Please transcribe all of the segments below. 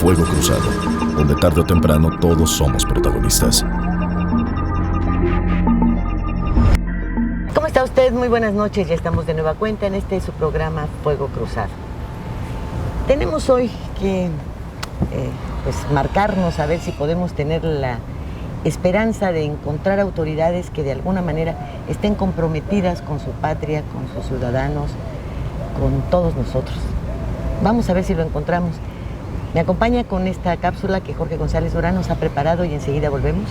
Fuego Cruzado, donde tarde o temprano todos somos protagonistas. ¿Cómo está usted? Muy buenas noches, ya estamos de nueva cuenta en su programa Fuego Cruzado. Tenemos hoy que marcarnos a ver si podemos tener la esperanza de encontrar autoridades que de alguna manera estén comprometidas con su patria, con sus ciudadanos, con todos nosotros. Vamos a ver si lo encontramos. Me acompaña con esta cápsula que Jorge González Durán nos ha preparado y enseguida volvemos.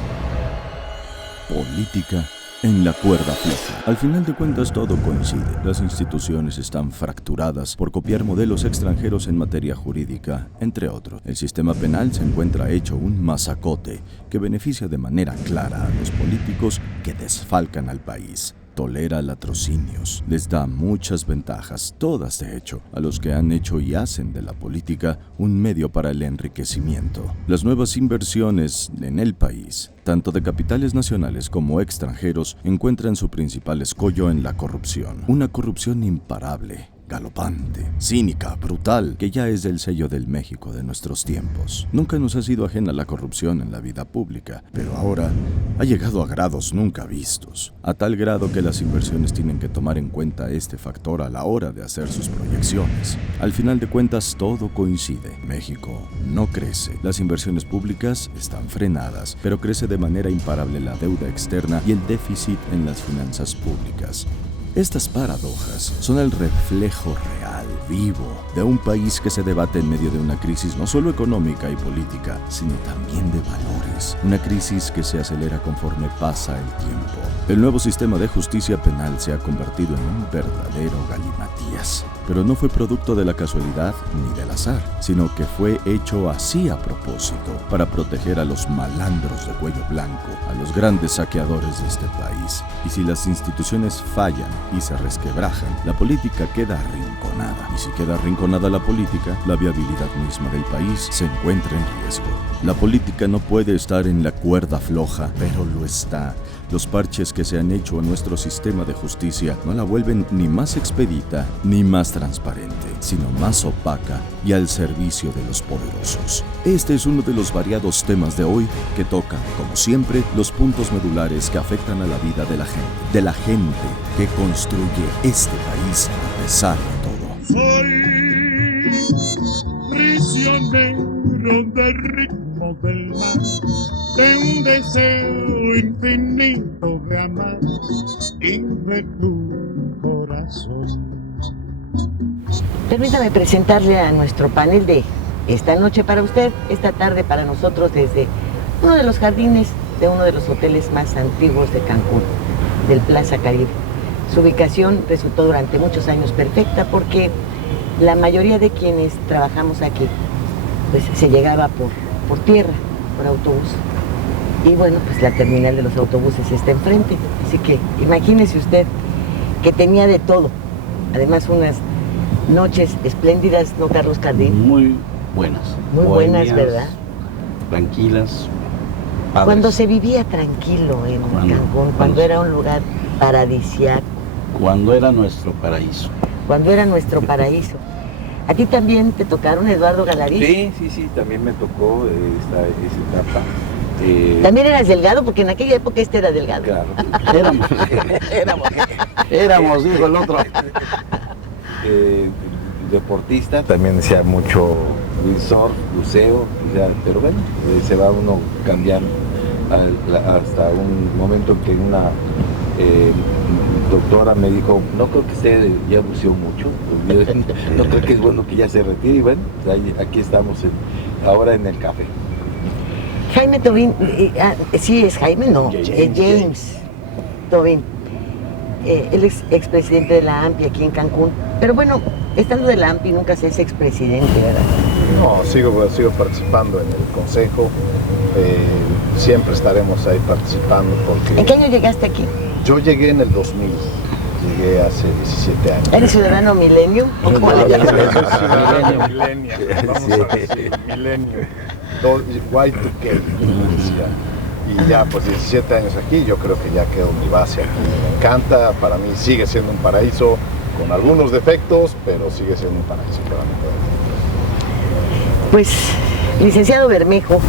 Política en la cuerda floja. Al final de cuentas todo coincide. Las instituciones están fracturadas por copiar modelos extranjeros en materia jurídica, entre otros. El sistema penal se encuentra hecho un masacote que beneficia de manera clara a los políticos que desfalcan al país. Tolera latrocinios, les da muchas ventajas, todas de hecho, a los que han hecho y hacen de la política un medio para el enriquecimiento. Las nuevas inversiones en el país, tanto de capitales nacionales como extranjeros, encuentran su principal escollo en la corrupción. Una corrupción imparable, galopante, cínica, brutal, que ya es el sello del México de nuestros tiempos. Nunca nos ha sido ajena la corrupción en la vida pública, pero ahora ha llegado a grados nunca vistos, a tal grado que las inversiones tienen que tomar en cuenta este factor a la hora de hacer sus proyecciones. Al final de cuentas, todo coincide. México no crece, las inversiones públicas están frenadas, pero crece de manera imparable la deuda externa y el déficit en las finanzas públicas. Estas paradojas son el reflejo real, vivo, de un país que se debate en medio de una crisis no solo económica y política, sino también de valores. Una crisis que se acelera conforme pasa el tiempo. El nuevo sistema de justicia penal se ha convertido en un verdadero galimatías. Pero no fue producto de la casualidad ni del azar, sino que fue hecho así a propósito, para proteger a los malandros de cuello blanco, a los grandes saqueadores de este país. Y si las instituciones fallan y se resquebrajan, la política queda arrinconada. Y si queda arrinconada la política, la viabilidad misma del país se encuentra en riesgo. La política no puede estar en la cuerda floja, pero lo está. Los parches que se han hecho a nuestro sistema de justicia no la vuelven ni más expedita ni más transparente, sino más opaca y al servicio de los poderosos. Este es uno de los variados temas de hoy que toca, como siempre, los puntos medulares que afectan a la vida de la gente que construye este país a pesar de todo. Soy prisionero del ritmo del mar, de un deseo infinito jamás de tu corazón. Permítame presentarle a nuestro panel de esta noche para usted, esta tarde para nosotros, desde uno de los jardines de uno de los hoteles más antiguos de Cancún, del Plaza Caribe. Su ubicación resultó durante muchos años perfecta porque la mayoría de quienes trabajamos aquí pues se llegaba por tierra, por autobús. Y bueno, pues la terminal de los autobuses está enfrente, así que imagínese usted que tenía de todo. Además, unas noches espléndidas, ¿no, Carlos Cardín? Muy buenas. Muy buenas, ¿verdad? Tranquilas, padres. Cuando se vivía tranquilo en Cancún, cuando era un lugar paradisíaco. Cuando era nuestro paraíso. Cuando era nuestro paraíso. ¿A ti también te tocaron, Eduardo Galarí? Sí, también me tocó esa etapa. También eras delgado, porque en aquella época era delgado. Claro. Éramos, dijo el otro. Deportista, también decía mucho windsurf, buceo, pero bueno, se va uno cambiando hasta un momento en que una doctora me dijo, no creo que usted ya buceó mucho, no creo que es bueno que ya se retire, y bueno, aquí estamos ahora en el café. Jaime Tobín, sí es Jaime, no, James Tobín. Él es expresidente de la AMPI aquí en Cancún, pero bueno, estando de la AMPI nunca se es expresidente, ¿verdad? No, sigo participando en el consejo, siempre estaremos ahí participando porque... ¿En qué año llegaste aquí? Yo llegué en el 2000, llegué hace 17 años. ¿Eres ciudadano milenio? ¿O cómo le llamas? Milenio, vamos a decir, milenio, Y2K, decía. Y ya, pues 17 años aquí, yo creo que ya quedó mi base aquí. Me encanta, para mí sigue siendo un paraíso, con algunos defectos, pero sigue siendo un paraíso para mí. Pues Licenciado Bermejo,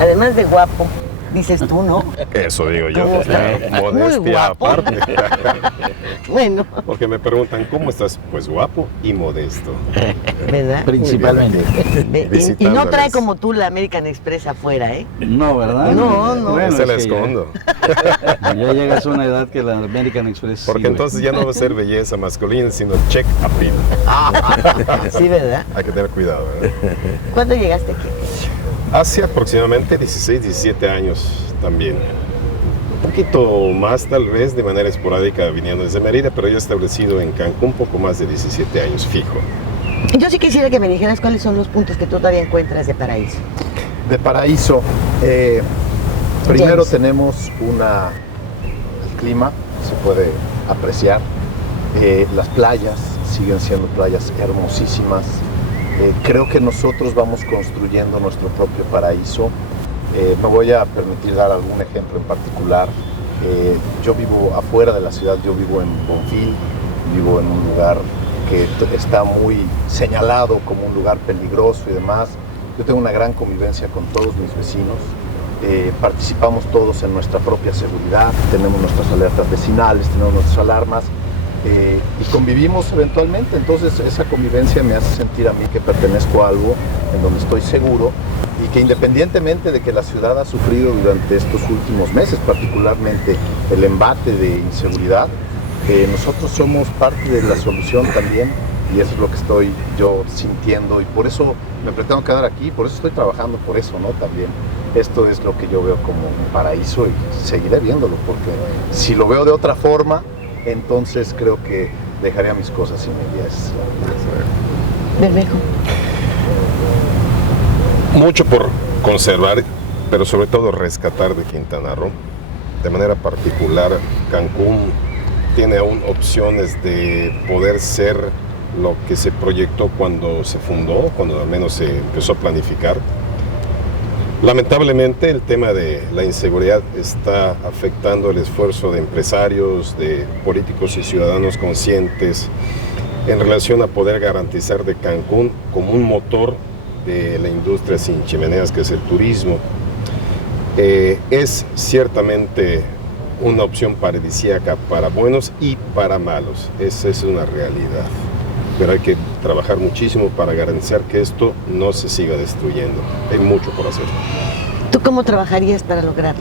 además de guapo, dices tú, ¿no? Eso digo yo. ¿Cómo está? Muy Modestia guapo. aparte. Bueno, Porque me preguntan, ¿cómo estás? Pues guapo y modesto. ¿verdad? Principalmente. Y no trae como tú la American Express afuera, ¿eh? No, ¿verdad? No, no. Bueno, Se la es que escondo. ya llegas a una edad que la American Express. Porque sí, entonces ya no va a ser belleza masculina, sino check appeal. Sí, ¿verdad? Hay que tener cuidado, ¿verdad? ¿Cuándo llegaste aquí? Hace aproximadamente 16, 17 años también. Un poquito más tal vez de manera esporádica viniendo desde Mérida, pero yo he establecido en Cancún poco más de 17 años fijo. Yo sí quisiera que me dijeras cuáles son los puntos que tú todavía encuentras de paraíso. De Paraíso, primero James. tenemos el clima, se puede apreciar. Las playas siguen siendo playas hermosísimas. Creo que nosotros vamos construyendo nuestro propio paraíso. Me voy a permitir dar algún ejemplo en particular. Yo vivo afuera de la ciudad, yo vivo en Bonfil, vivo en un lugar que está muy señalado como un lugar peligroso y demás. Yo tengo una gran convivencia con todos mis vecinos. Participamos todos en nuestra propia seguridad, tenemos nuestras alertas vecinales, tenemos nuestras alarmas. Y convivimos eventualmente, entonces esa convivencia me hace sentir a mí que pertenezco a algo en donde estoy seguro y que independientemente de que la ciudad ha sufrido durante estos últimos meses, particularmente el embate de inseguridad, nosotros somos parte de la solución también y eso es lo que estoy yo sintiendo y por eso me pretendo quedar aquí, por eso estoy trabajando por eso, ¿no? También esto es lo que yo veo como un paraíso y seguiré viéndolo porque si lo veo de otra forma, entonces creo que dejaría mis cosas sin ellas. Bermejo. Mucho por conservar, pero sobre todo rescatar de Quintana Roo. De manera particular, Cancún tiene aún opciones de poder ser lo que se proyectó cuando se fundó, cuando al menos se empezó a planificar. Lamentablemente el tema de la inseguridad está afectando el esfuerzo de empresarios, de políticos y ciudadanos conscientes en relación a poder garantizar de Cancún como un motor de la industria sin chimeneas que es el turismo. Es ciertamente una opción paradisíaca para buenos y para malos, esa es una realidad. Pero hay que trabajar muchísimo para garantizar que esto no se siga destruyendo. Hay mucho por hacer. ¿Tú cómo trabajarías para lograrlo?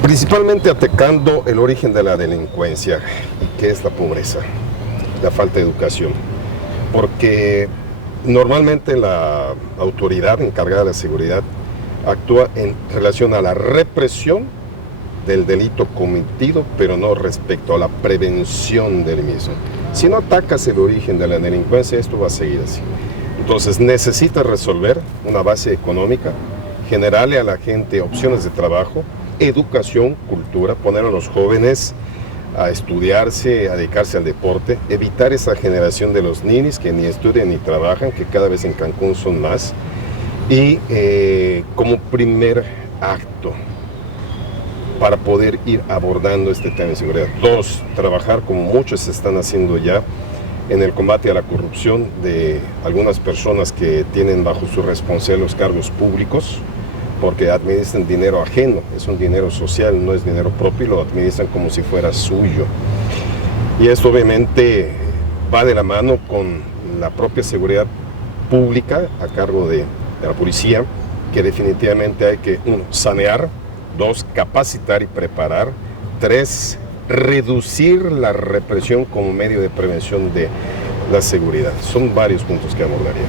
Principalmente atacando el origen de la delincuencia, que es la pobreza, la falta de educación. Porque normalmente la autoridad encargada de la seguridad actúa en relación a la represión del delito cometido, pero no respecto a la prevención del mismo. Si no atacas el origen de la delincuencia, esto va a seguir así. Entonces necesitas resolver una base económica, generarle a la gente opciones de trabajo, educación, cultura, poner a los jóvenes a estudiarse, a dedicarse al deporte, evitar esa generación de los ninis que ni estudian ni trabajan, que cada vez en Cancún son más. Y como primer acto para poder ir abordando este tema de seguridad. 2, trabajar como muchos están haciendo ya en el combate a la corrupción de algunas personas que tienen bajo su responsabilidad los cargos públicos, porque administran dinero ajeno, es un dinero social, no es dinero propio y lo administran como si fuera suyo. Y esto obviamente va de la mano con la propia seguridad pública a cargo de la policía, que definitivamente hay que, 1, sanear, 2, capacitar y preparar, 3, reducir la represión como medio de prevención de la seguridad. Son varios puntos que abordaría.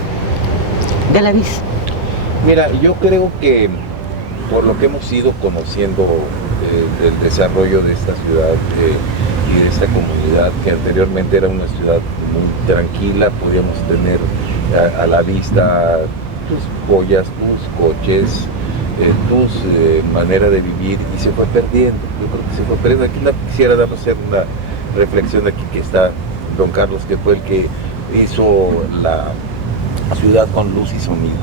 Galaviz. Mira, yo creo que por lo que hemos ido conociendo el desarrollo de esta ciudad y de esta comunidad, que anteriormente era una ciudad muy tranquila, podíamos tener a la vista tus joyas, tus coches, tu manera de vivir, y se fue perdiendo. Yo creo que se fue perdiendo. Aquí quisiera hacer una reflexión aquí que está don Carlos, que fue el que hizo la ciudad con luz y sonido.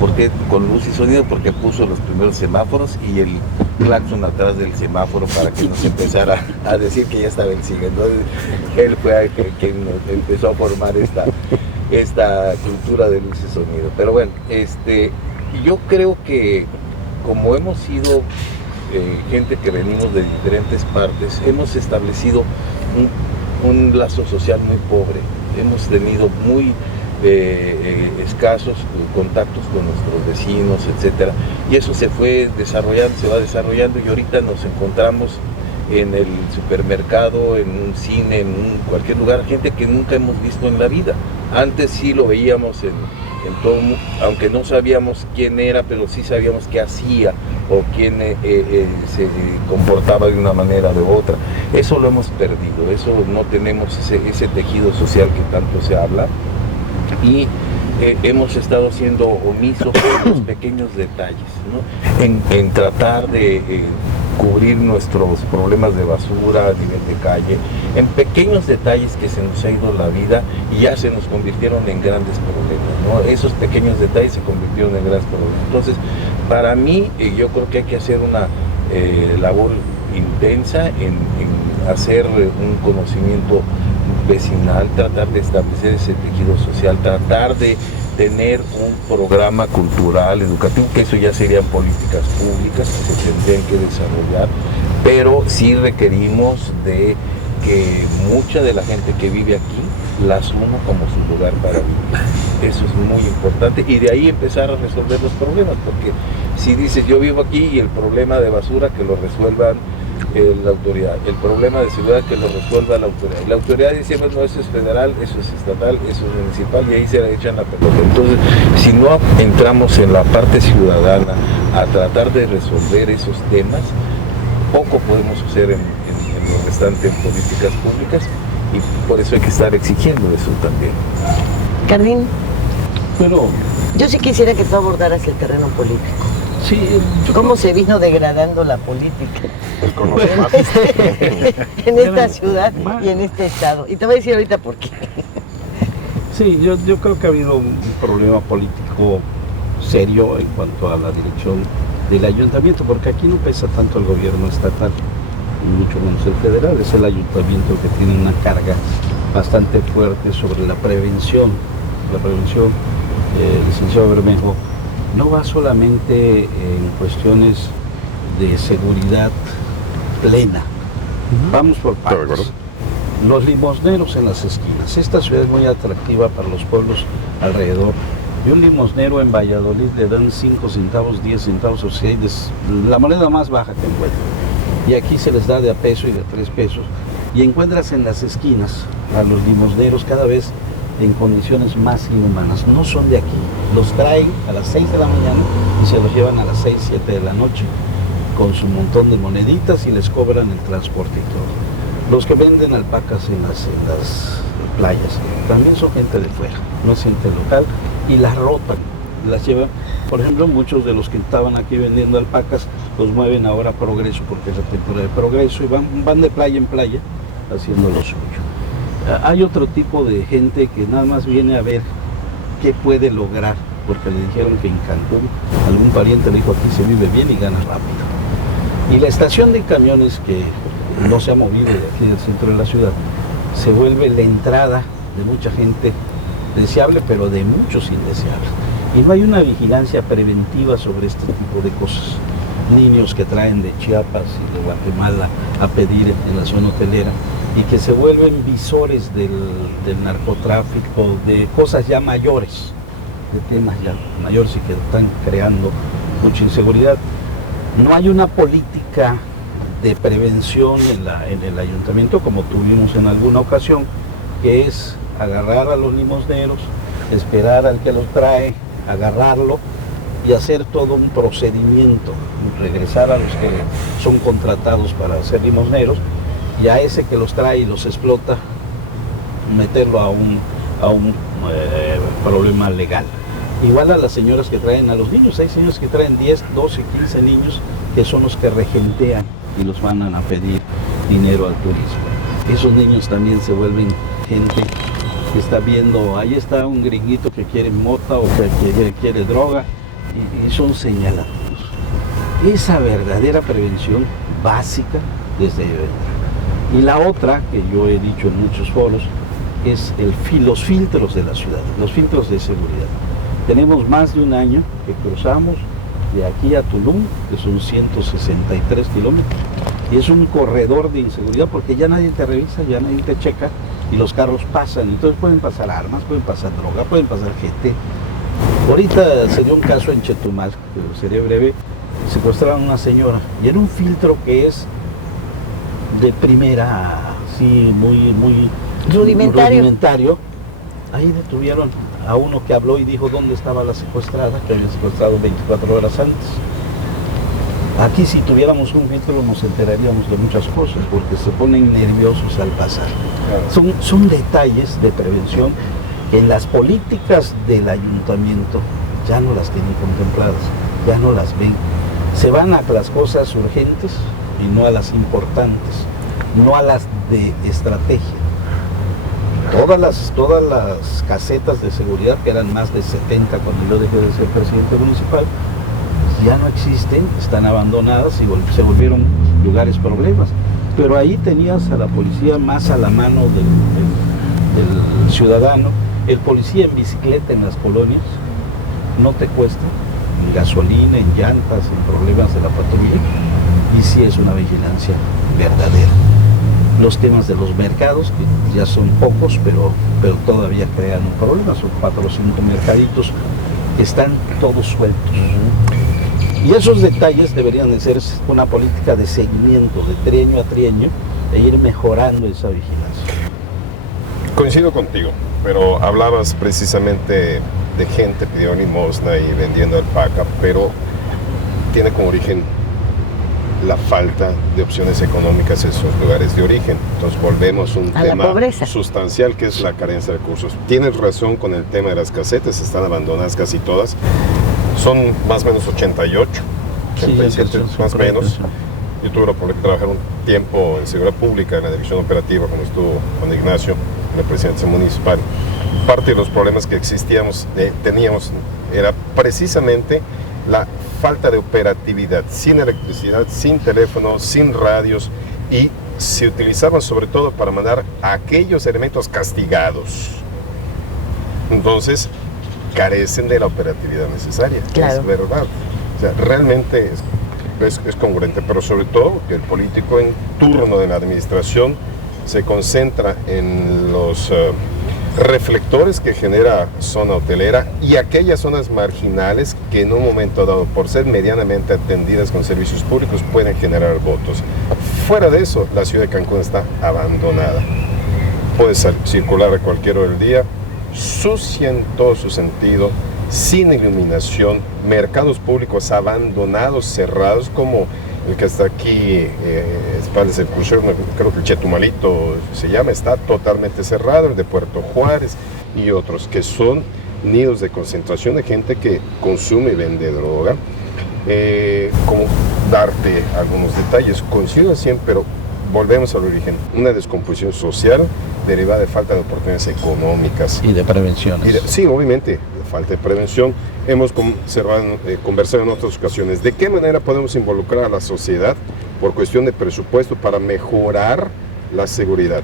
¿Por qué con luz y sonido? Porque puso los primeros semáforos y el claxon atrás del semáforo para que nos empezara a decir que ya estaba el SIGA. Entonces él fue quien empezó a formar esta cultura de luz y sonido. Pero bueno, yo creo que como hemos sido gente que venimos de diferentes partes, hemos establecido un lazo social muy pobre. Hemos tenido muy escasos contactos con nuestros vecinos, etcétera, y eso se fue desarrollando, se va desarrollando, y ahorita nos encontramos en el supermercado, en un cine, en cualquier lugar, gente que nunca hemos visto en la vida. Antes sí lo veíamos en todo, aunque no sabíamos quién era, pero sí sabíamos qué hacía o quién se comportaba de una manera o de otra. Eso lo hemos perdido, eso no tenemos ese tejido social que tanto se habla, y hemos estado siendo omisos en los pequeños detalles, ¿no? En tratar de cubrir nuestros problemas de basura a nivel de calle, en pequeños detalles que se nos ha ido la vida y ya se nos convirtieron en grandes problemas, ¿no? Esos pequeños detalles se convirtieron en grandes problemas. Entonces, para mí, yo creo que hay que hacer una labor intensa en hacer un conocimiento vecinal, tratar de establecer ese tejido social, tratar de tener un programa cultural, educativo, que eso ya serían políticas públicas que se tendrían que desarrollar, pero sí requerimos de que mucha de la gente que vive aquí la asuma como su lugar para vivir. Eso es muy importante, y de ahí empezar a resolver los problemas, porque si dices yo vivo aquí y el problema de basura que lo resuelvan la autoridad, el problema de seguridad que lo resuelva la autoridad. La autoridad dice, bueno, eso es federal, eso es estatal, eso es municipal, y ahí se le echan la pelota. Entonces, si no entramos en la parte ciudadana a tratar de resolver esos temas, poco podemos hacer en lo restante en políticas públicas, y por eso hay que estar exigiendo eso también. Cardín, Pero yo sí quisiera que tú abordaras el terreno político. sí, ¿Cómo se vino degradando la política Él conoce más. en esta ciudad y en este estado? Y te voy a decir ahorita por qué. Sí, yo creo que ha habido un problema político serio en cuanto a la dirección del ayuntamiento, porque aquí no pesa tanto el gobierno estatal, y mucho menos el federal. Es el ayuntamiento que tiene una carga bastante fuerte sobre la prevención. La prevención, licenciado Bermejo, no va solamente en cuestiones de seguridad plena. Vamos por partes. Los limosneros en las esquinas. Esta ciudad es muy atractiva para los pueblos alrededor. Y un limosnero en Valladolid le dan 5 centavos, 10 centavos o 6, la moneda más baja que encuentran. Y aquí se les da de a peso y de 3 pesos. Y encuentras en las esquinas a los limosneros cada vez en condiciones más inhumanas. No son de aquí. Los traen a las 6 de la mañana y se los llevan a las 6, 7 de la noche con su montón de moneditas y les cobran el transporte y todo. Los que venden alpacas en las playas también son gente de fuera, no es gente local, y las rotan, las llevan. Por ejemplo, muchos de los que estaban aquí vendiendo alpacas los mueven ahora a Progreso, porque es la temporada de Progreso, y van de playa en playa haciendo lo suyo. Hay otro tipo de gente que nada más viene a ver qué puede lograr, porque le dijeron que en Cancún algún pariente le dijo, aquí se vive bien y ganas rápido. Y la estación de camiones, que no se ha movido de aquí del centro de la ciudad, se vuelve la entrada de mucha gente deseable, pero de muchos indeseables. Y no hay una vigilancia preventiva sobre este tipo de cosas. Niños que traen de Chiapas y de Guatemala a pedir en la zona hotelera, y que se vuelven visores del narcotráfico, de cosas ya mayores, de temas ya mayores, y que están creando mucha inseguridad. No hay una política de prevención en el ayuntamiento, como tuvimos en alguna ocasión, que es agarrar a los limosneros, esperar al que los trae, agarrarlo y hacer todo un procedimiento, regresar a los que son contratados para ser limosneros, y a ese que los trae y los explota, meterlo a un problema legal. Igual a las señoras que traen a los niños. Hay señoras que traen 10, 12, 15 niños, que son los que regentean y los mandan a pedir dinero al turismo. Esos niños también se vuelven gente que está viendo, ahí está un gringuito que quiere mota o que quiere droga, y son señalados. esa verdadera prevención básica desde... Y la otra, que yo he dicho en muchos foros, es los filtros de la ciudad, los filtros de seguridad. Tenemos más de un año que cruzamos de aquí a Tulum, que son 163 kilómetros, y es un corredor de inseguridad porque ya nadie te revisa, ya nadie te checa, y los carros pasan, entonces pueden pasar armas, pueden pasar droga, pueden pasar gente. Ahorita se dio un caso en Chetumal, que sería breve, secuestraron a una señora, y era un filtro que es de primera, sí, muy rudimentario. Ahí detuvieron a uno que habló y dijo dónde estaba la secuestrada, que había secuestrado 24 horas antes. Aquí si tuviéramos un filtro nos enteraríamos de muchas cosas, porque se ponen nerviosos al pasar. Claro. Son detalles de prevención que en las políticas del ayuntamiento ya no las tienen contempladas, ya no las ven. Se van a las cosas urgentes y no a las importantes, no a las de estrategia. Todas las casetas de seguridad, que eran más de 70 cuando yo dejé de ser presidente municipal, ya no existen, están abandonadas y se volvieron lugares problemas. Pero ahí tenías a la policía más a la mano del ciudadano. El policía en bicicleta en las colonias no te cuesta, en gasolina, en llantas, en problemas de la patrulla, y sí es una vigilancia verdadera. Los temas de los mercados, que ya son pocos, pero todavía crean un problema, son 4 o 5 mercaditos que están todos sueltos. Y esos detalles deberían de ser una política de seguimiento, de trienio a trienio, e ir mejorando esa vigilancia. Coincido contigo, pero hablabas precisamente de gente pidiendo limosna y vendiendo alpaca, pero tiene como origen la falta de opciones económicas en esos lugares de origen. Entonces volvemos a un tema sustancial, que es la carencia de recursos. Tienes razón con el tema de las casetas, están abandonadas casi todas. Son más o menos 88, 87 sí, más o menos. Yo tuve la oportunidad de trabajar un tiempo en seguridad pública, en la dirección operativa, cuando estuvo con Ignacio, en la presidencia municipal. Parte de los problemas que teníamos era precisamente la falta de operatividad, sin electricidad, sin teléfono, sin radios, y se utilizaban sobre todo para mandar aquellos elementos castigados. Entonces, carecen de la operatividad necesaria, claro. Es verdad. O sea, realmente es congruente, pero sobre todo que el político en turno de la administración se concentra en los reflectores que genera zona hotelera y aquellas zonas marginales que en un momento dado, por ser medianamente atendidas con servicios públicos, pueden generar votos. Fuera de eso, la ciudad de Cancún está abandonada. Puedes circular a cualquier hora del día, sucia en todo su sentido, sin iluminación, mercados públicos abandonados, cerrados, como el que está aquí, espaldas el crucero, creo que el Chetumalito se llama, está totalmente cerrado, el de Puerto Juárez y otros, que son nidos de concentración de gente que consume y vende droga. Como darte algunos detalles, coincido siempre, pero volvemos al origen, una descomposición social derivada de falta de oportunidades económicas. Y de prevención. Sí, obviamente, falta de prevención. Hemos conversado en otras ocasiones de qué manera podemos involucrar a la sociedad por cuestión de presupuesto para mejorar la seguridad.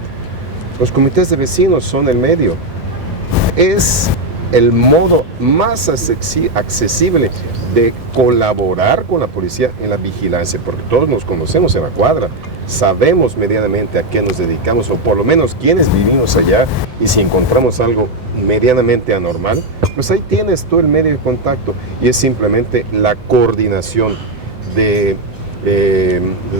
Los comités de vecinos son el medio. Es el modo más accesible de colaborar con la policía en la vigilancia, porque todos nos conocemos en la cuadra, sabemos medianamente a qué nos dedicamos, o por lo menos quienes vivimos allá, y si encontramos algo medianamente anormal, pues ahí tienes todo el medio de contacto, y es simplemente la coordinación de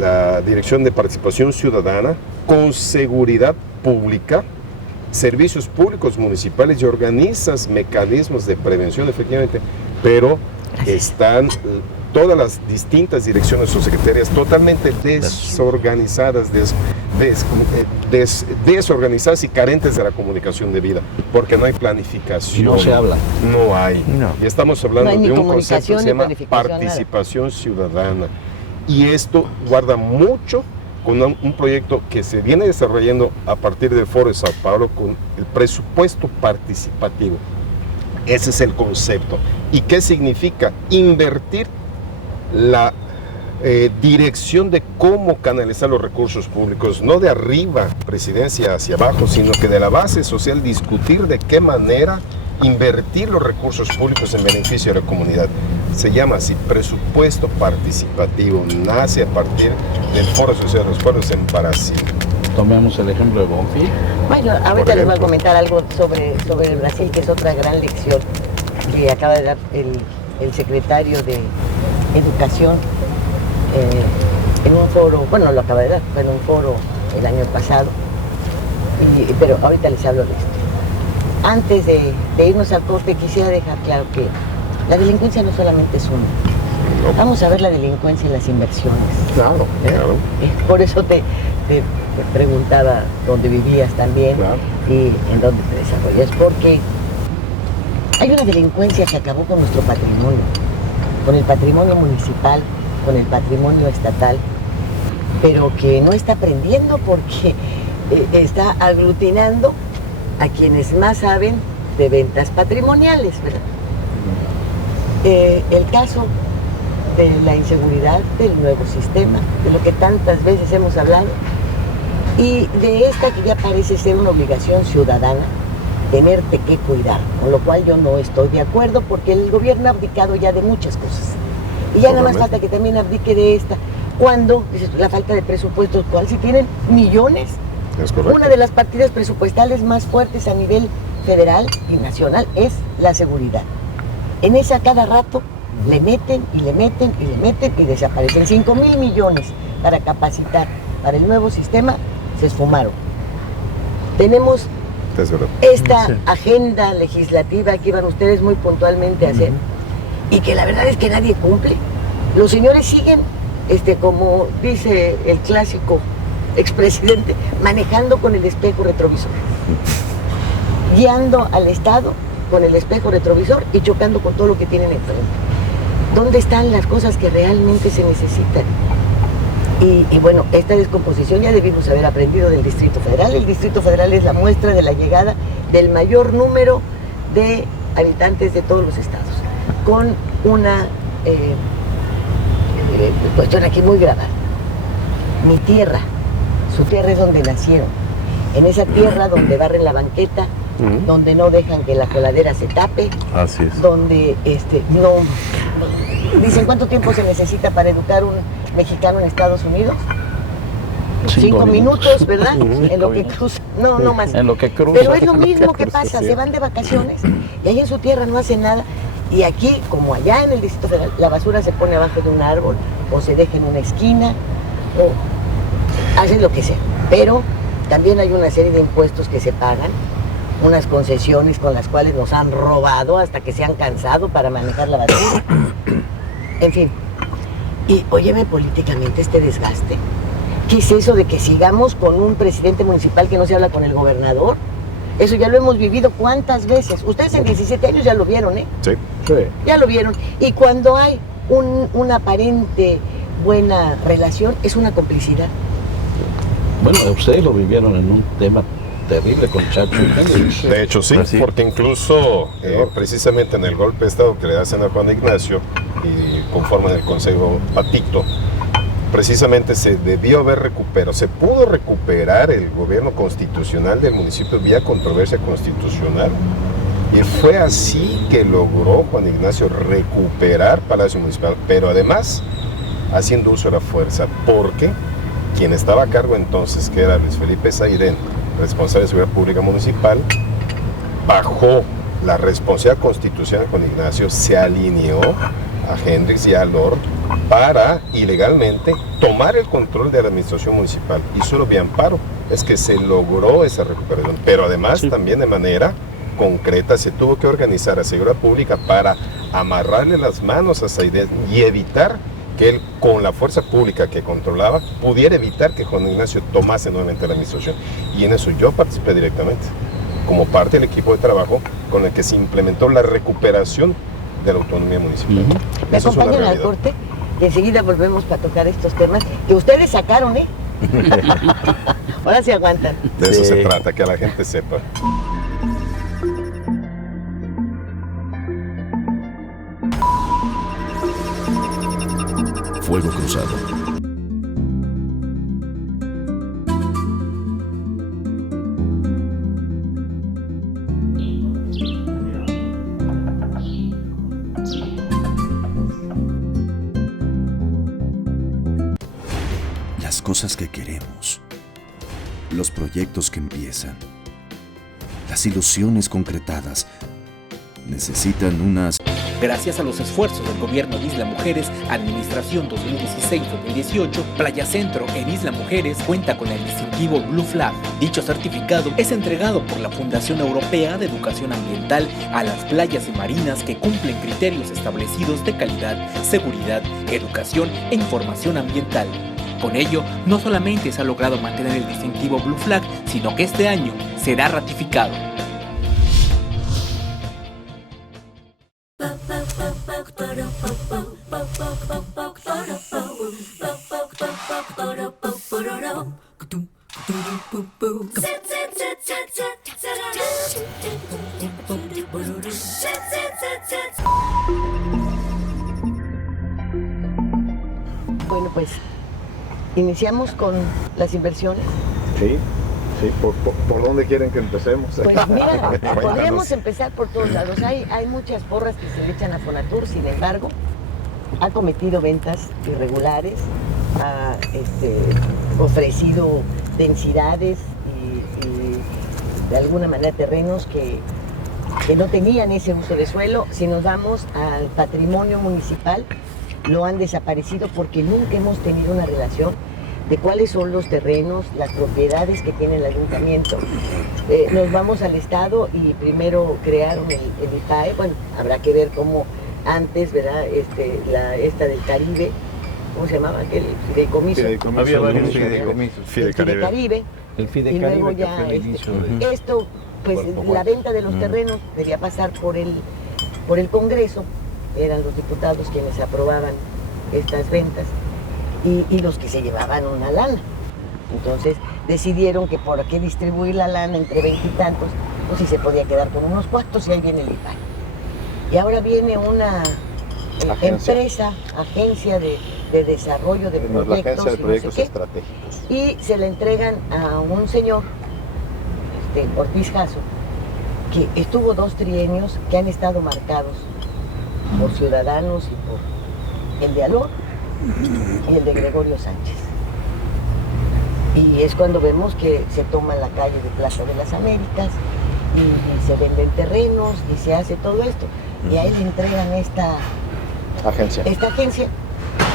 la Dirección de Participación Ciudadana con Seguridad Pública, servicios públicos municipales, y organizas mecanismos de prevención, efectivamente, pero están todas las distintas direcciones o secretarías totalmente desorganizadas, desorganizadas y carentes de la comunicación debida, porque no hay planificación. No se habla. No hay. No. Y estamos hablando de un concepto que se llama participación ciudadana. Y esto guarda mucho con un proyecto que se viene desarrollando a partir del Foro de Sao Paulo con el presupuesto participativo. Ese es el concepto. ¿Y qué significa? Invertir la dirección de cómo canalizar los recursos públicos, no de arriba, presidencia hacia abajo, sino que de la base social discutir de qué manera invertir los recursos públicos en beneficio de la comunidad. Se llama así presupuesto participativo, nace a partir del Foro Social de los Pueblos en Brasil. Tomemos el ejemplo de Bonfil. Bueno, ahorita les voy a comentar algo sobre el Brasil, que es otra gran lección que acaba de dar el secretario de Educación en un foro, bueno, lo acaba de dar, fue en un foro el año pasado, pero ahorita les hablo de esto. Antes de irnos al corte, quisiera dejar claro que la delincuencia no solamente es una. Vamos a ver la delincuencia y las inversiones. Claro, claro. Por eso te preguntaba dónde vivías también, claro, y en dónde te desarrollas, porque hay una delincuencia que acabó con nuestro patrimonio, con el patrimonio municipal, con el patrimonio estatal, pero que no está aprendiendo porque está aglutinando a quienes más saben de ventas patrimoniales, ¿verdad? El caso de la inseguridad, del nuevo sistema, de lo que tantas veces hemos hablado, y de esta que ya parece ser una obligación ciudadana, tenerte que cuidar, con lo cual yo no estoy de acuerdo, porque el gobierno ha abdicado ya de muchas cosas. Y ya nada más falta que también abdique de esta. Cuando la falta de presupuestos, ¿cuál? Si tienen millones. Es correcto. Una de las partidas presupuestales más fuertes a nivel federal y nacional es la seguridad. En esa cada rato le meten y le meten y le meten y desaparecen. 5,000 millones para capacitar para el nuevo sistema se esfumaron. Tenemos esta agenda legislativa que iban ustedes muy puntualmente a hacer y que la verdad es que nadie cumple. Los señores siguen, como dice el clásico expresidente, manejando con el espejo retrovisor, guiando al Estado con el espejo retrovisor y chocando con todo lo que tienen enfrente. ¿Dónde están las cosas que realmente se necesitan? Y bueno, esta descomposición ya debimos haber aprendido del Distrito Federal. El Distrito Federal es la muestra de la llegada del mayor número de habitantes de todos los estados, con una cuestión aquí muy grave. Mi tierra, su tierra es donde nacieron. En esa tierra donde barren la banqueta, donde no dejan que la coladera se tape, así es, donde no dicen cuánto tiempo se necesita para educar un mexicano en Estados Unidos. 5 minutos, ¿verdad? En lo que cruza, no más. En lo que cruza. Pero es lo mismo que pasa, se van de vacaciones y ahí en su tierra no hacen nada. Y aquí, como allá en el Distrito Federal, la basura se pone abajo de un árbol o se deja en una esquina o hacen lo que sea. Pero también hay una serie de impuestos que se pagan, unas concesiones con las cuales nos han robado hasta que se han cansado para manejar la basura. En fin. Y óyeme, políticamente este desgaste. ¿Qué es eso de que sigamos con un presidente municipal que no se habla con el gobernador? Eso ya lo hemos vivido cuántas veces. Ustedes en 17 años ya lo vieron, ¿eh? Sí. Ya lo vieron. Y cuando hay una aparente buena relación, es una complicidad. Bueno, ustedes lo vivieron en un tema terrible con Chacho y Hendrix. De hecho sí, porque incluso precisamente en el golpe de Estado que le hacen a Juan Ignacio y conforman el Consejo Patito, precisamente se debió haber recuperado, se pudo recuperar el gobierno constitucional del municipio vía controversia constitucional. Y fue así que logró Juan Ignacio recuperar Palacio Municipal, pero además haciendo uso de la fuerza, porque quien estaba a cargo entonces, que era Luis Felipe Saidén, responsable de Seguridad Pública Municipal, bajó la responsabilidad constitucional con Ignacio, se alineó a Hendrix y a Lord para ilegalmente tomar el control de la administración municipal, y solo vía amparo es que se logró esa recuperación, pero además también de manera concreta se tuvo que organizar a Seguridad Pública para amarrarle las manos a Saidén y evitar que él, con la fuerza pública que controlaba, pudiera evitar que Juan Ignacio tomase nuevamente la administración. Y en eso yo participé directamente, como parte del equipo de trabajo con el que se implementó la recuperación de la autonomía municipal. ¿Me acompañan al corte? Y enseguida volvemos para tocar estos temas que ustedes sacaron, ¿eh? Ahora se aguantan. De eso se trata, que la gente sepa. fuego cruzado. Las cosas que queremos, los proyectos que empiezan, las ilusiones concretadas, necesitan unas... Gracias a los esfuerzos del gobierno de Isla Mujeres, Administración 2016-2018, Playa Centro en Isla Mujeres cuenta con el distintivo Blue Flag. Dicho certificado es entregado por la Fundación Europea de Educación Ambiental a las playas y marinas que cumplen criterios establecidos de calidad, seguridad, educación e información ambiental. Con ello, no solamente se ha logrado mantener el distintivo Blue Flag, sino que este año será ratificado. Bueno, pues iniciamos con las inversiones. Sí, ¿por dónde quieren que empecemos? Pues mira, podríamos empezar por todos lados. Hay muchas porras que se le echan a Fonatur, sin embargo, ha cometido ventas irregulares, ha ofrecido densidades y de alguna manera terrenos que no tenían ese uso de suelo. Si nos vamos al patrimonio municipal, lo han desaparecido porque nunca hemos tenido una relación de cuáles son los terrenos, las propiedades que tiene el ayuntamiento. Nos vamos al Estado y primero crearon el IPAE. Bueno, habrá que ver cómo antes, ¿verdad? Esta del Caribe, ¿cómo se llamaba aquel fideicomiso? Había varios fideicomisos. Fidecaribe. El Fidecaribe. Y luego ya esto, pues la venta de los terrenos debía pasar por el Congreso. Eran los diputados quienes aprobaban estas ventas y los que se llevaban una lana. Entonces decidieron que por qué distribuir la lana entre 20 y tantos, pues si se podía quedar con unos cuantos, y ahí viene el IPAE. Y ahora viene una agencia de desarrollo de proyectos, la agencia de proyectos no sé estratégicos. Y se le entregan a un señor, Ortiz Jasso, que estuvo 2 trienios que han estado marcados por Ciudadanos y por el de Alor y el de Gregorio Sánchez. Y es cuando vemos que se toma la calle de Plaza de las Américas y se venden terrenos y se hace todo esto. Y a él le entregan esta agencia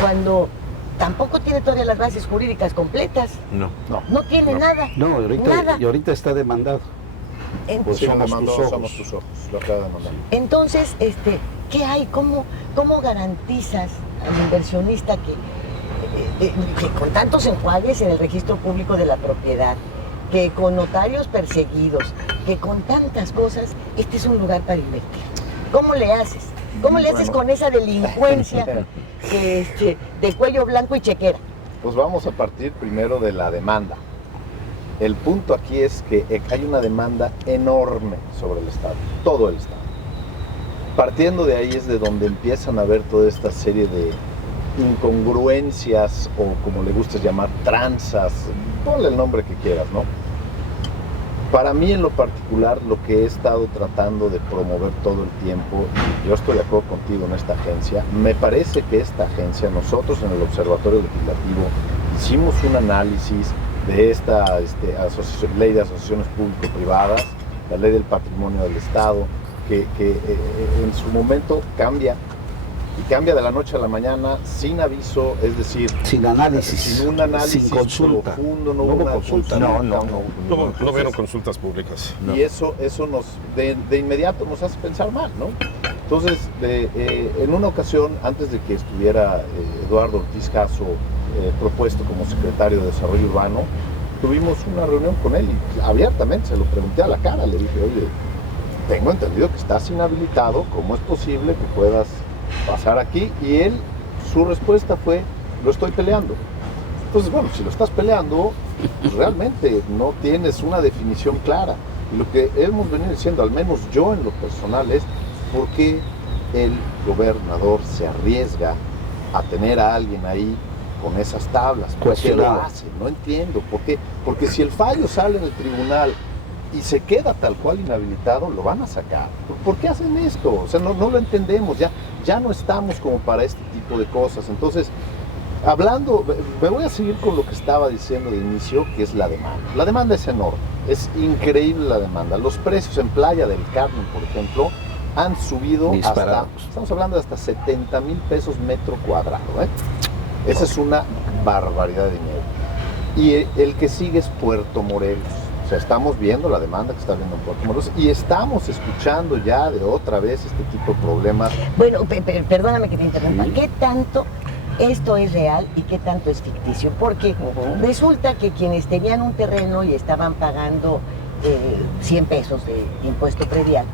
cuando tampoco tiene todavía las bases jurídicas completas. No tiene nada. No, ahorita está demandado. Entonces, somos tus ojos, lo acaba de demandar. Entonces, ¿qué hay? ¿Cómo garantizas al inversionista que con tantos enjuagues en el registro público de la propiedad, que con notarios perseguidos, que con tantas cosas, este es un lugar para invertir? ¿Cómo le haces? ¿Cómo le haces con esa delincuencia de cuello blanco y chequera? Pues vamos a partir primero de la demanda. El punto aquí es que hay una demanda enorme sobre el Estado, todo el Estado. Partiendo de ahí es de donde empiezan a ver toda esta serie de incongruencias o, como le gusta llamar, tranzas, ponle el nombre que quieras, ¿no? Para mí en lo particular, lo que he estado tratando de promover todo el tiempo, y yo estoy de acuerdo contigo en esta agencia, me parece que esta agencia, nosotros en el Observatorio Legislativo hicimos un análisis de esta ley de asociaciones público-privadas, la ley del patrimonio del Estado, que en su momento cambia, y cambia de la noche a la mañana, sin aviso, es decir, sin análisis, sin un análisis, sin consulta, profundo, no hubo una consulta, no vieron consultas públicas. Y eso nos de inmediato nos hace pensar mal, ¿no? Entonces, en una ocasión, antes de que estuviera Eduardo Ortiz Jasso propuesto como secretario de Desarrollo Urbano, tuvimos una reunión con él y abiertamente se lo pregunté a la cara, le dije, oye, tengo entendido que estás inhabilitado, ¿cómo es posible que puedas pasar aquí? Y él, su respuesta fue, lo estoy peleando. Entonces, bueno, si lo estás peleando, pues realmente no tienes una definición clara. Y lo que hemos venido diciendo, al menos yo en lo personal, es por qué el gobernador se arriesga a tener a alguien ahí con esas tablas. ¿Por qué lo hacen? No entiendo. ¿Por qué? Porque si el fallo sale en el tribunal y se queda tal cual inhabilitado, lo van a sacar. ¿Por qué hacen esto? O sea, no lo entendemos. Ya no estamos como para este tipo de cosas. Entonces, hablando, me voy a seguir con lo que estaba diciendo de inicio, que es la demanda. La demanda es enorme. Es increíble la demanda. Los precios en Playa del Carmen, por ejemplo, han subido hasta, estamos hablando de hasta 70,000 pesos metro cuadrado. Esa es una barbaridad de dinero. Y el que sigue es Puerto Morelos. O sea, estamos viendo la demanda que está habiendo en Puerto Morelos y estamos escuchando ya de otra vez este tipo de problemas. Bueno, perdóname que te interrumpa. ¿Sí? ¿Qué tanto esto es real y qué tanto es ficticio? Porque resulta que quienes tenían un terreno y estaban pagando 100 pesos de impuesto predial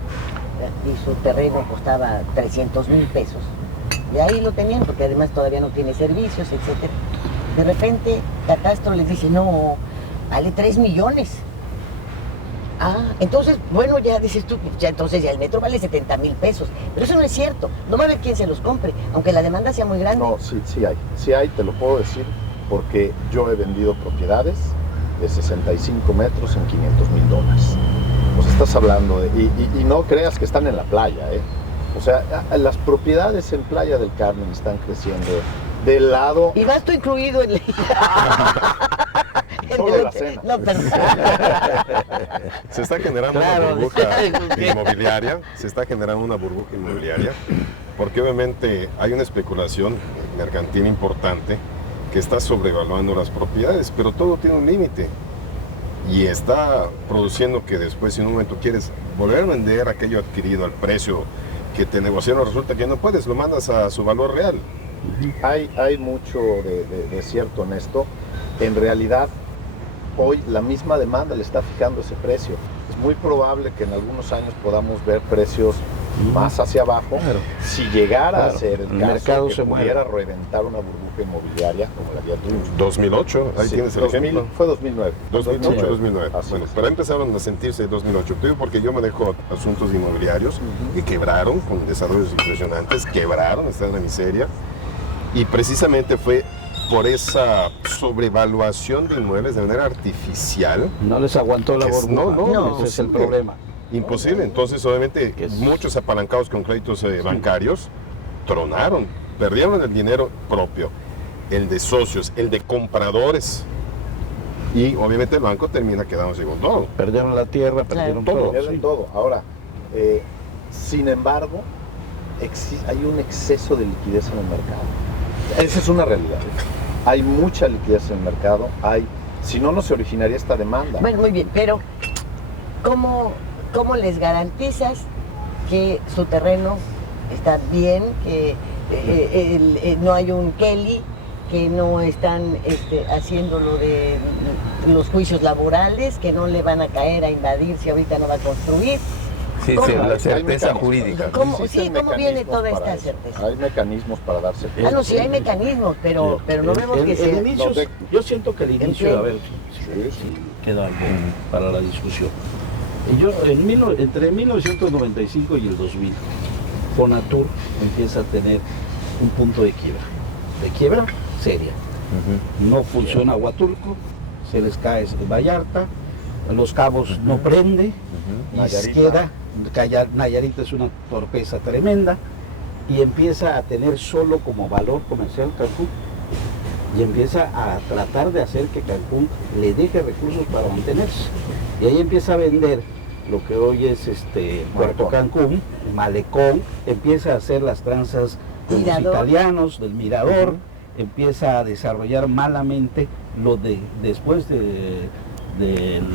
y su terreno costaba 300,000 pesos, y ahí lo tenían porque además todavía no tiene servicios, etcétera. De repente Catastro les dice, no, vale 3 millones. Ah, entonces, bueno, ya dices tú, ya entonces ya el metro vale 70,000 pesos. Pero eso no es cierto. No va a haber quien se los compre, aunque la demanda sea muy grande. No, sí hay, te lo puedo decir, porque yo he vendido propiedades de 65 metros en $500,000. O sea, estás hablando de, y no creas que están en la playa, O sea, las propiedades en Playa del Carmen están creciendo del lado... Y vas tú incluido en... Solo la cena. No, perdón. Se está generando una burbuja inmobiliaria, porque obviamente hay una especulación mercantil importante que está sobrevaluando las propiedades, pero todo tiene un límite y está produciendo que después, si en un momento quieres volver a vender aquello adquirido al precio que te negociaron, resulta que no puedes, lo mandas a su valor real. Hay mucho de cierto en esto. En realidad, hoy la misma demanda le está fijando ese precio. Es muy probable que en algunos años podamos ver precios más hacia abajo, si llegara a ser el mercado que pudiera reventar una burbuja inmobiliaria como la había tenido. 2008, ahí sí, tienes el ejemplo. Fue 2009. 2009. Bueno, pero empezaron a sentirse en 2008. Te digo porque yo manejo asuntos inmobiliarios que quebraron con desarrollos impresionantes, están en la miseria, y precisamente fue por esa sobrevaluación de inmuebles de manera artificial. No les aguantó la burbuja. No, ese es el problema. Imposible. Entonces, obviamente, muchos apalancados con créditos bancarios tronaron, perdieron el dinero propio, el de socios, el de compradores. Y obviamente el banco termina quedándose con todo. Perdieron la tierra, perdieron todo. Perdieron todo. Ahora, sin embargo, hay un exceso de liquidez en el mercado. Esa es una realidad. Hay mucha liquidez en el mercado. Si no, no se originaría esta demanda. Bueno, muy bien, pero ¿cómo les garantizas que su terreno está bien, que no hay un Kelly, que no están haciendo lo de los juicios laborales, que no le van a caer a invadir si ahorita no va a construir? Sí, la certeza jurídica. ¿Cómo viene toda esta certeza? Hay mecanismos para dar certeza. No, sí hay mecanismos, pero no vemos que sea... Yo siento que el inicio, a ver, queda algo para la discusión. Entre 1995 y el 2000, Fonatur empieza a tener un punto de quiebra seria. No funciona Huatulco, se les cae Vallarta, Los Cabos no prende, Nayarita es una torpeza tremenda, y empieza a tener solo como valor comercial Cancún, y empieza a tratar de hacer que Cancún le deje recursos para mantenerse, y ahí empieza a vender lo que hoy es Puerto Cancún, Malecón, empieza a hacer las tranzas con los italianos del Mirador, empieza a desarrollar malamente lo de después de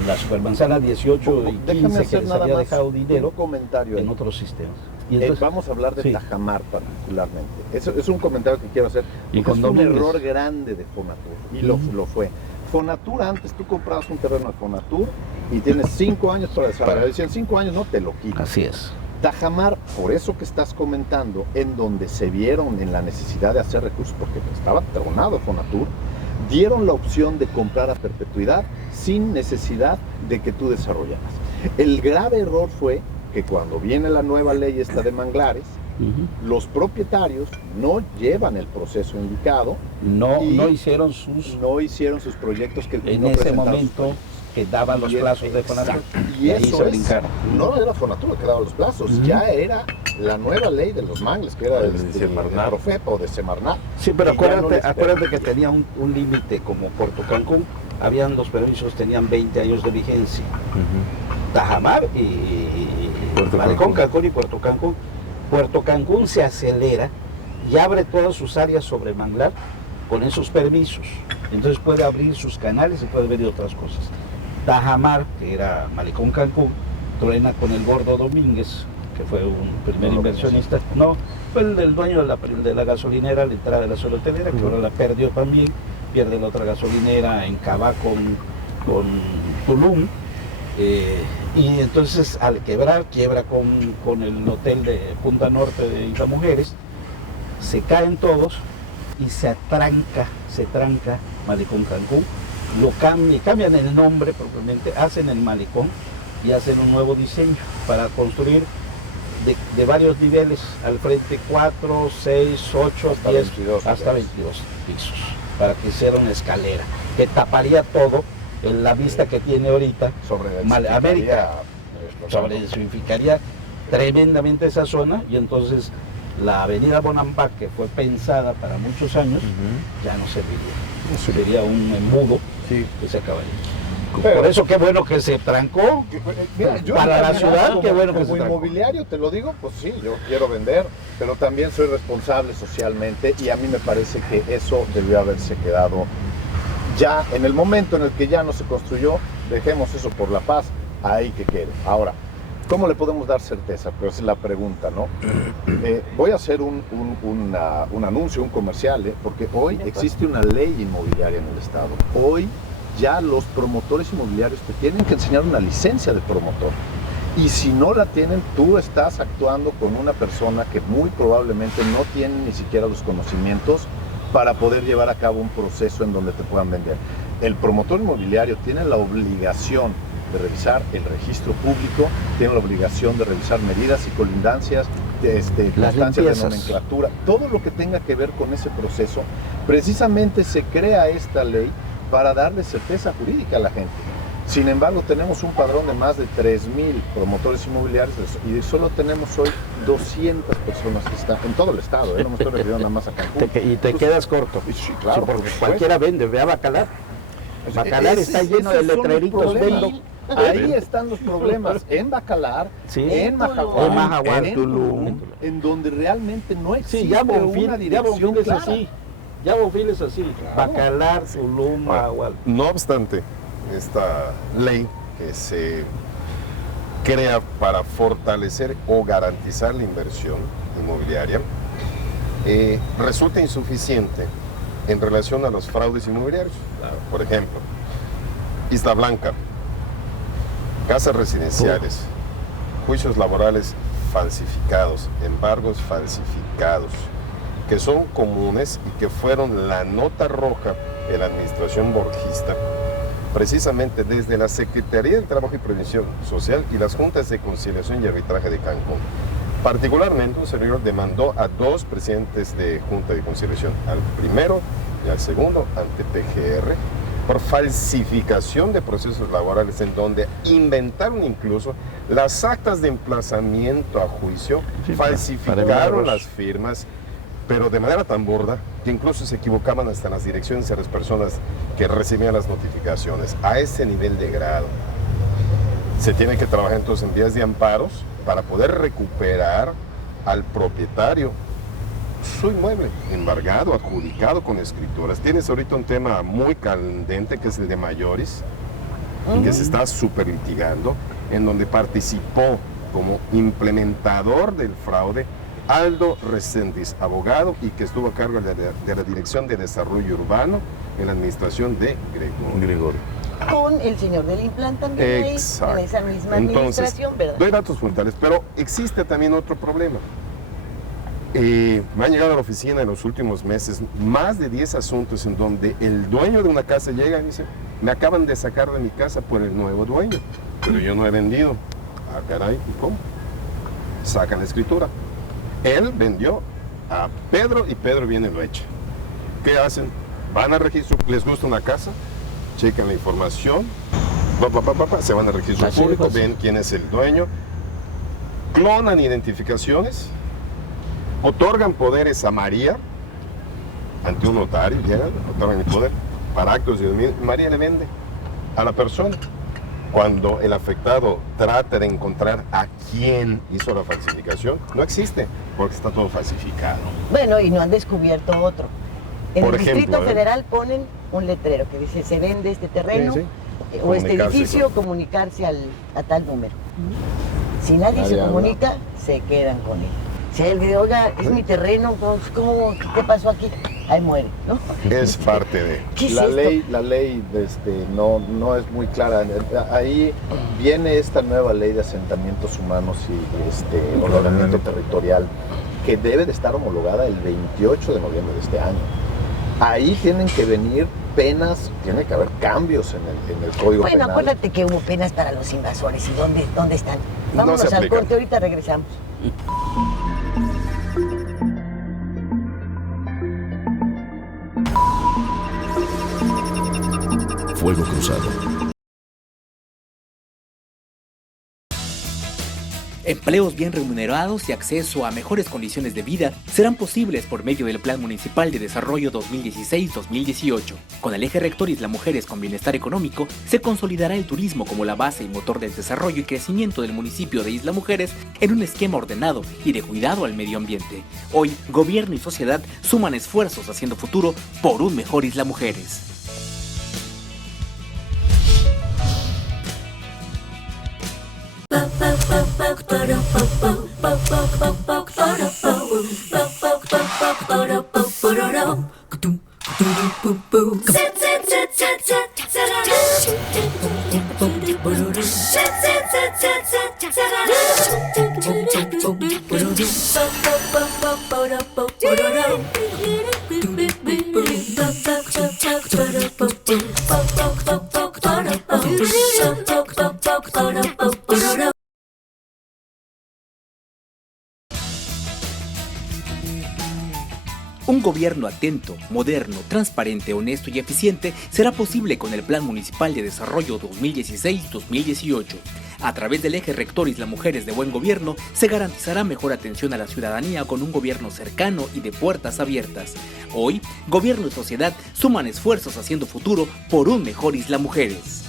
la Supermanzana 18 y 15 que les había dejado dinero en otros sistemas. Y entonces, vamos a hablar de Tajamar particularmente. Es un comentario que quiero hacer. Y es un error grande de Fonatur, y lo fue. Fonatur, antes tú comprabas un terreno de Fonatur y tienes 5 años para desarrollar. Y si en 5 años no te lo quitan. Así es. Tajamar, por eso que estás comentando, en donde se vieron en la necesidad de hacer recursos, porque estaba tronado Fonatur, dieron la opción de comprar a perpetuidad sin necesidad de que tú desarrollaras. El grave error fue que cuando viene la nueva ley esta de manglares, Los propietarios no llevan el proceso indicado. No hicieron sus proyectos que en no ese momento que daban los plazos de Fonatur. Y ahí eso se es, brincaron. no era Fonatur que daba los plazos, ya era la nueva ley de los mangles, que era de Profepa o de Semarnat. Sí, pero acuérdate que tenía un límite como Puerto Cancún. Habían los permisos, tenían 20 años de vigencia. Tajamar y Malecón, Cancún y Puerto Cancún. Puerto Cancún se acelera y abre todas sus áreas sobre manglar con esos permisos. Entonces puede abrir sus canales y puede ver otras cosas. Tajamar, que era Malecón Cancún, truena con el Gordo Domínguez, que fue un primer inversionista. No, fue el dueño de la gasolinera, la entrada de la zona hotelera, que ahora la perdió también. Pierde la otra gasolinera en Cabá con Tulum. Y entonces al quebrar, quiebra con el hotel de Punta Norte de Isla Mujeres, se caen todos y se tranca Malecón Cancún, cambian el nombre propiamente, hacen el malecón y hacen un nuevo diseño para construir de varios niveles, al frente 4, 6, 8, 10, hasta 22 pisos, para que hiciera una escalera que taparía todo en la vista que tiene ahorita América, sobredensificaría tremendamente esa zona, y entonces la avenida Bonampak, que fue pensada para muchos años, ya no serviría. Sería un embudo que se acabaría. Por eso qué bueno que se trancó. Mira, para la ciudad, qué bueno que se como trancó. inmobiliario, te lo digo, pues sí, yo quiero vender, pero también soy responsable socialmente, y a mí me parece que eso debió haberse quedado ya en el momento en el que ya no se construyó. Dejemos eso por la paz, ahí que quede. Ahora, ¿cómo le podemos dar certeza? Pero esa es la pregunta, ¿no? Voy a hacer un anuncio, un comercial, porque hoy existe una ley inmobiliaria en el Estado. Hoy ya los promotores inmobiliarios te tienen que enseñar una licencia de promotor. Y si no la tienen, tú estás actuando con una persona que muy probablemente no tiene ni siquiera los conocimientos para poder llevar a cabo un proceso en donde te puedan vender. El promotor inmobiliario tiene la obligación de revisar el registro público, tiene la obligación de revisar medidas y colindancias, constancias de nomenclatura, todo lo que tenga que ver con ese proceso. Precisamente se crea esta ley para darle certeza jurídica a la gente. Sin embargo, tenemos un padrón de más de 3,000 promotores inmobiliarios y solo tenemos hoy 200 personas que están en todo el estado, no me estoy refiriendo nada más a Cancún. Y te quedas corto. Sí, claro, porque cualquiera vende, ve a Bacalar. Bacalar está lleno de letreritos, vendo. Ahí están los problemas, en Bacalar, en Mahahual, en Tulum, en donde realmente no existe una dirección clara. Ya Bonfil es así, Bacalar, Tulum, Mahahual. No obstante, esta ley que se crea para fortalecer o garantizar la inversión inmobiliaria resulta insuficiente en relación a los fraudes inmobiliarios. Por ejemplo, Isla Blanca, casas residenciales, juicios laborales falsificados, embargos falsificados, que son comunes y que fueron la nota roja de la administración borjista, precisamente desde la Secretaría del Trabajo y Previsión Social y las Juntas de Conciliación y Arbitraje de Cancún. Particularmente, un servidor demandó a 2 presidentes de Junta de Conciliación, al primero y al segundo, ante PGR, por falsificación de procesos laborales, en donde inventaron incluso las actas de emplazamiento a juicio, falsificaron las firmas, pero de manera tan burda que incluso se equivocaban hasta las direcciones de las personas que recibían las notificaciones. A ese nivel de grado. Se tiene que trabajar entonces en vías de amparos para poder recuperar al propietario su inmueble, embargado, adjudicado con escrituras. Tienes ahorita un tema muy candente, que es el de Mayoris, y que se está super litigando, en donde participó como implementador del fraude Aldo Reséndiz, abogado, y que estuvo a cargo de la Dirección de Desarrollo Urbano en la administración de Gregorio. Con el señor del Implante también ahí, en esa misma administración, ¿verdad? Doy datos puntuales, pero existe también otro problema. Me han llegado a la oficina en los últimos meses más de 10 asuntos en donde el dueño de una casa llega y dice: me acaban de sacar de mi casa por el nuevo dueño, pero yo no he vendido. Ah, caray, ¿cómo? Sacan la escritura. Él vendió a Pedro y Pedro viene y lo echa. ¿Qué hacen? Van al registro, les gusta una casa, checan la información, se van al registro público, ven quién es el dueño, clonan identificaciones, otorgan poderes a María, ante un notario, llegan, otorgan el poder para actos de dominio. María le vende a la persona. Cuando el afectado trata de encontrar a quién hizo la falsificación, no existe, porque está todo falsificado. Bueno, y no han descubierto otro. En Por el ejemplo, Distrito Federal ponen un letrero que dice, se vende este terreno Sí, o este Comunicarse edificio, comunicarse a tal número. Si nadie se comunica, se quedan con él. Si él dice, oiga, es mi terreno, pues, ¿cómo? ¿Qué pasó aquí? Ahí muere, ¿no? Es parte de... ¿Qué es La esto? ley no es muy clara. Ahí viene esta nueva ley de asentamientos humanos y ordenamiento territorial que debe de estar homologada el 28 de noviembre de este año. Ahí tienen que venir penas, tiene que haber cambios en el Código Bueno, Penal. acuérdate que hubo penas para los invasores. ¿Y dónde están? No Vámonos se al aplican. corte, ahorita regresamos. Fuego Cruzado. Empleos bien remunerados y acceso a mejores condiciones de vida serán posibles por medio del Plan Municipal de Desarrollo 2016-2018. Con el eje rector Isla Mujeres con Bienestar Económico, se consolidará el turismo como la base y motor del desarrollo y crecimiento del municipio de Isla Mujeres en un esquema ordenado y de cuidado al medio ambiente. Hoy, gobierno y sociedad suman esfuerzos haciendo futuro por un mejor Isla Mujeres. Un gobierno atento, moderno, transparente, honesto y eficiente será posible con el Plan Municipal de Desarrollo 2016-2018. A través del eje rector Isla Mujeres de Buen Gobierno se garantizará mejor atención a la ciudadanía con un gobierno cercano y de puertas abiertas. Hoy, gobierno y sociedad suman esfuerzos haciendo futuro por un mejor Isla Mujeres.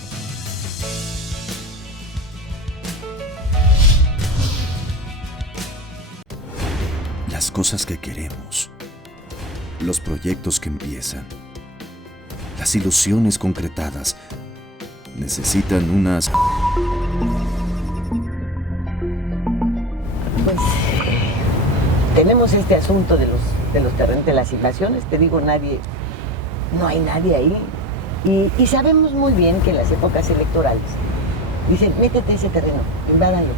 Las cosas que queremos, los proyectos que empiezan, las ilusiones concretadas, necesitan unas... Pues tenemos este asunto de los terrenos, de las invasiones, te digo, no hay nadie ahí. Y sabemos muy bien que en las épocas electorales dicen, métete ese terreno, invádanlo,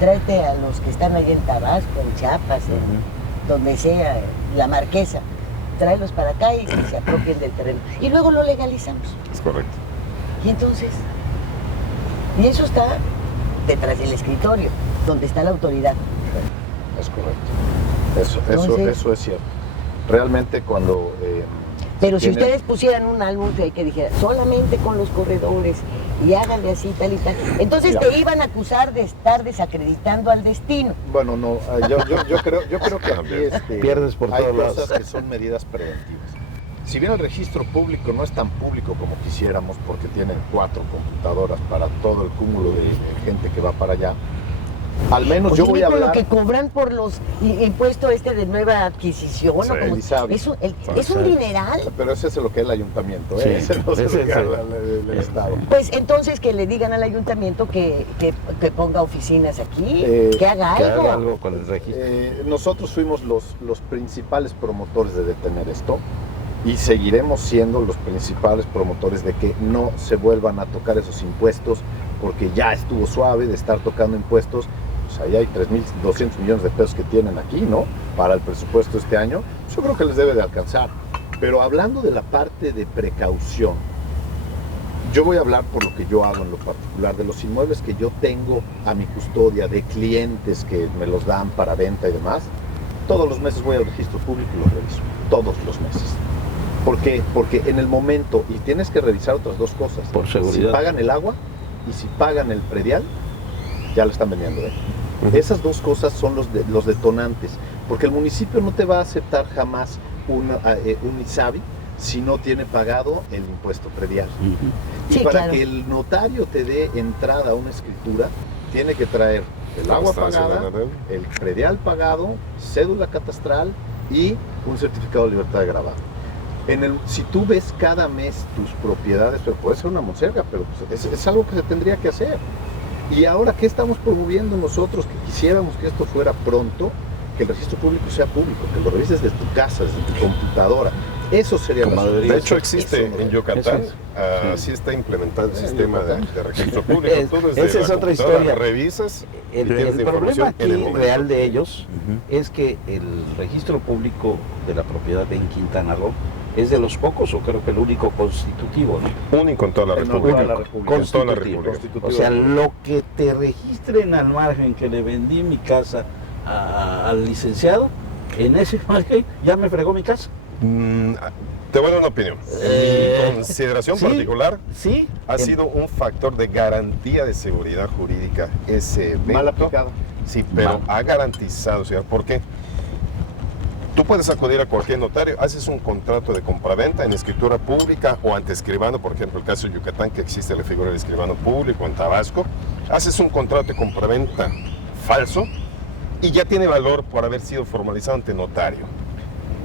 tráete a los que están allá en Tabasco, en Chiapas, donde sea, la Marquesa, tráelos para acá y que se apropien del terreno. Y luego lo legalizamos. Es correcto. Y entonces, y eso está detrás del escritorio, donde está la autoridad. Es correcto. Eso es cierto. Realmente cuando... Pero si ustedes pusieran un álbum que dijera solamente con los corredores y háganle así, tal y tal, entonces te iban a acusar de estar desacreditando al destino. Bueno, no, yo creo que aquí pierdes por hay todos lados. cosas que son medidas preventivas. Si bien el registro público no es tan público como quisiéramos, porque tienen 4 computadoras para todo el cúmulo de gente que va para allá, al menos yo voy a hablar... lo que cobran por los impuestos de nueva adquisición, Sí, ¿no? Como, Elisabi. es un dineral. Pero ese es lo que es el ayuntamiento, Sí, ese no se ese lo es carga el Estado. Pues entonces que le digan al ayuntamiento que ponga oficinas aquí, que haga Que algo. haga algo con el registro. Nosotros fuimos los principales promotores de detener esto y seguiremos siendo los principales promotores de que no se vuelvan a tocar esos impuestos, porque ya estuvo suave de estar tocando impuestos. Pues ahí hay 3.200 millones de pesos que tienen aquí, ¿no? Para el presupuesto este año. Yo creo que les debe de alcanzar. Pero hablando de la parte de precaución, yo voy a hablar por lo que yo hago en lo particular, de los inmuebles que yo tengo a mi custodia, de clientes que me los dan para venta y demás. todos los meses voy al registro público y lo reviso, todos los meses. ¿Por qué? Porque en el momento, y tienes que revisar otras dos cosas. Por seguridad. Si pagan el agua y si pagan el predial, ya lo están vendiendo. Esas dos cosas son los detonantes, porque el municipio no te va a aceptar jamás un ISABI si no tiene pagado el impuesto predial. Y Sí, para claro. que el notario te dé entrada a una escritura, tiene que traer el agua pagada, el predial pagado, cédula catastral y un certificado de libertad de gravamen. Si tú ves cada mes tus propiedades, pero puede ser una monserga, pero pues es algo que se tendría que hacer. Y ahora, ¿qué estamos promoviendo nosotros? Que quisiéramos que esto fuera pronto, que el registro público sea público, que lo revises desde tu casa, desde tu computadora. Eso sería la solución. De hecho, existe Eso, en Yucatán, así está implementado el sistema de registro público. Tú desde esa es la otra computadora historia. revisas y El tienes la problema información aquí en el momento. real de ellos es que el registro público de la propiedad en Quintana Roo es de los pocos, o creo que el único constitutivo, ¿no? Único en toda la República. En toda la República. O sea, lo que te registren al margen que le vendí mi casa al licenciado, en ese margen ya me fregó mi casa. Te voy a dar una opinión. En mi consideración particular, sí, ha sido un factor de garantía de seguridad jurídica ese evento. Mal aplicado. Sí, pero ha garantizado, señor. ¿Por qué? Tú puedes acudir a cualquier notario, haces un contrato de compraventa en escritura pública o ante escribano, por ejemplo, el caso de Yucatán, que existe la figura del escribano público, en Tabasco, haces un contrato de compraventa falso y ya tiene valor por haber sido formalizado ante notario,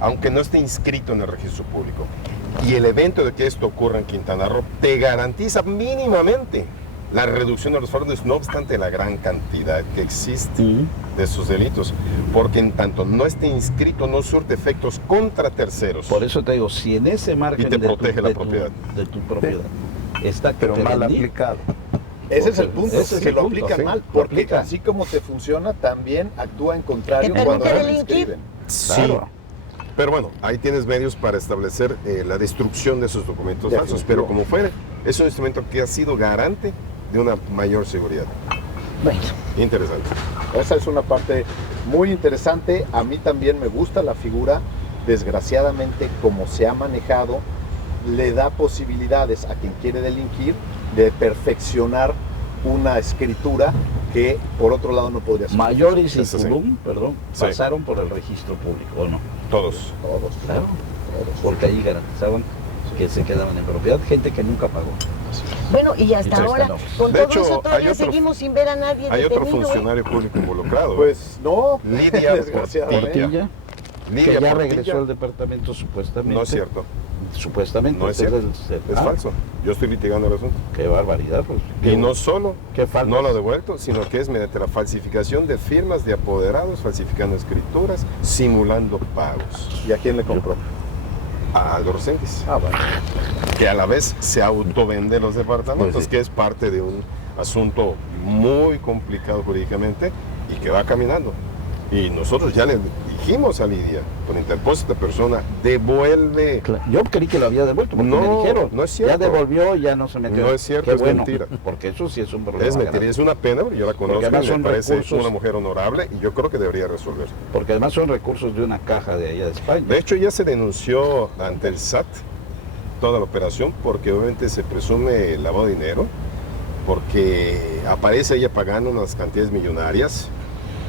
aunque no esté inscrito en el registro público. Y el evento de que esto ocurra en Quintana Roo te garantiza mínimamente la reducción de los fraudes, no obstante la gran cantidad que existe de esos delitos, porque en tanto no esté inscrito no surte efectos contra terceros. Por eso te digo, si en ese margen y te protege la propiedad. De tu propiedad está que Pero te mal vendí, aplicado. Ese es el punto, Ese es que el lo punto, aplican sí, mal, lo porque aplican. así como te funciona, también actúa en contrario Te cuando permite no lo delinquir. inscriben. Sí, Claro. pero bueno, ahí tienes medios para establecer la destrucción de esos documentos falsos, pero como fuere, es un instrumento que ha sido garante de una mayor seguridad. Bueno, Interesante. Esa es una parte muy interesante. A mí también me gusta la figura. Desgraciadamente, como se ha manejado, le da posibilidades a quien quiere delinquir de perfeccionar una escritura que por otro lado no podría ser. Mayores y Eso sí. Tulum, perdón, Sí. pasaron por el registro público, ¿o no? Todos. Todos, Claro, porque ahí garantizaban que se quedaban en propiedad gente que nunca pagó. bueno, y hasta Entonces, ahora, no. con De todo hecho, eso hay todavía otro- seguimos sin ver a nadie Hay otro detenido, ¿eh? funcionario público involucrado. Pues no, Lidia desgraciadamente. Portilla, Lidia que ya Portilla. regresó al departamento supuestamente. No es cierto. Supuestamente. No es entonces, cierto. Es falso. Yo estoy litigando el asunto. Qué barbaridad, pues. Y no solo Qué falta. no lo ha devuelto, sino que es mediante la falsificación de firmas de apoderados, falsificando escrituras, simulando pagos. ¿Y a quién le compró? A Aldo Rosenquis, Ah, bueno. que a la vez se autovende los departamentos, Pues sí. que es parte de un asunto muy complicado jurídicamente y que va caminando. Y nosotros ya le dijimos a Lidia, por interpósito de persona, devuelve. Yo creí que lo había devuelto, porque No, me dijeron. no es cierto. Ya devolvió, ya no se metió. No es cierto, Qué es bueno, mentira. Porque eso sí es un problema. Es mentira, grave. es una pena, porque yo la conozco, además me son parece recursos- una mujer honorable y yo creo que debería resolver. Porque además son recursos de una caja de allá de España. De hecho, ya se denunció ante el SAT toda la operación porque obviamente se presume lavado de dinero, porque aparece ella pagando unas cantidades millonarias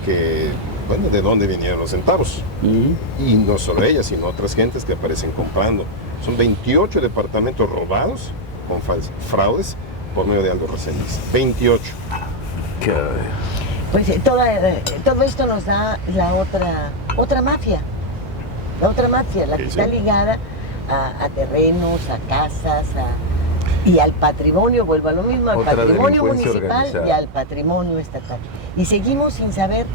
que, bueno, ¿de dónde vinieron los centavos? Y no solo ella, sino otras gentes que aparecen comprando. Son 28 departamentos robados con fraudes por medio de Aldo Rosenquis. 28. Pues todo esto nos da la otra mafia. La otra mafia, la que Sí, está sí. ligada a terrenos, a casas, y al patrimonio, vuelvo a lo mismo, al Otra patrimonio delincuencia municipal organizada. y al patrimonio estatal. Y seguimos sin saber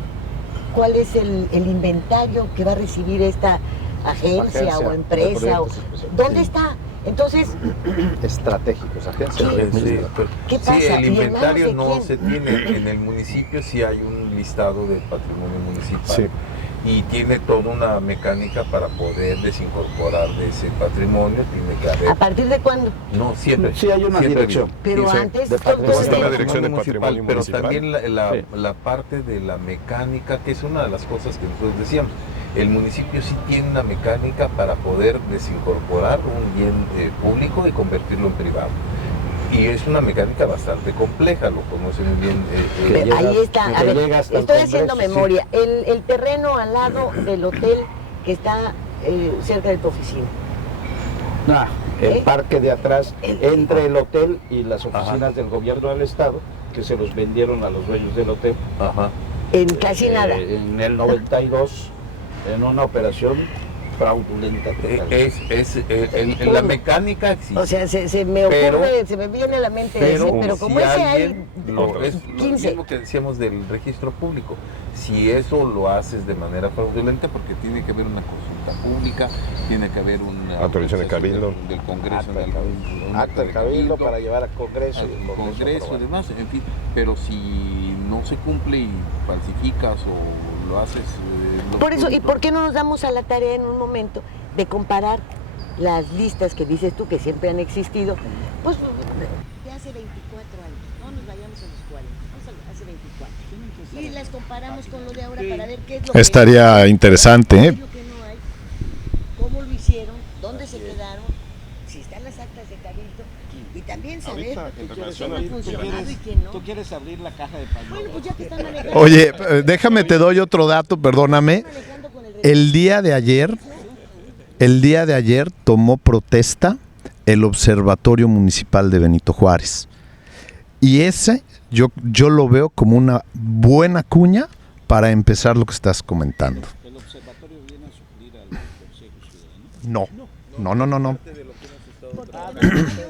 cuál es el inventario que va a recibir esta agencia o de empresa. proyectos especiales. ¿Dónde Sí. está? Entonces, Estratégicos, agencia Sí. de Sí, ¿qué pasa? sí, ¿Y el en inventario manos de no quién? se tiene. En el municipio sí hay un listado de patrimonio municipal. Sí. Y tiene toda una mecánica para poder desincorporar de ese patrimonio. Tiene que haber. ¿a partir de cuándo? No, siempre. Sí, hay una siempre dirección. Pero Sí, antes de todo patrimonio. Está la era- dirección de patrimonio pero municipal. también Sí. la parte de la mecánica, que es una de las cosas que nosotros decíamos. el municipio sí tiene una mecánica para poder desincorporar un bien público y convertirlo en privado. Y es una mecánica bastante compleja, lo conocen muy bien. Ahí está, a ver, estoy haciendo memoria. Sí. El terreno al lado del hotel que está cerca de tu oficina. No, el parque de atrás, entre el hotel y las oficinas del gobierno del estado, que se los vendieron a los dueños del hotel. Ajá. En casi nada. En el 92, en una operación fraudulenta. La mecánica existe. O sea, se me ocurre, se me viene a la mente decir, pero como si ese hay es 15. Lo mismo que decíamos del registro público. Si eso lo haces de manera fraudulenta, porque tiene que haber una consulta pública, tiene que haber una autorización de cabildo del Congreso, acta de cabildo para llevar al Congreso, y demás, en fin. Pero si no se cumple y falsificas o lo haces... Por eso, ¿y por qué no nos damos a la tarea en un momento de comparar las listas que dices tú que siempre han existido? Pues de hace 24 años, no nos vayamos a los 40, vamos a hace 24. Y las comparamos con lo de ahora para ver qué es lo Estaría interesante, qué es lo que no hay, cómo lo hicieron, dónde se quedaron, si están las actas de cabildo. Y también saber quién ha funcionado y quién no. Tú quieres abrir la caja de Pandora. Bueno, pues ya que están manejando. Oye, déjame, te doy otro dato, perdóname. El día de ayer tomó protesta el Observatorio Municipal de Benito Juárez. Y ese yo lo veo como una buena cuña para empezar lo que estás comentando. ¿El observatorio viene a suplir al Consejo Ciudadano? No.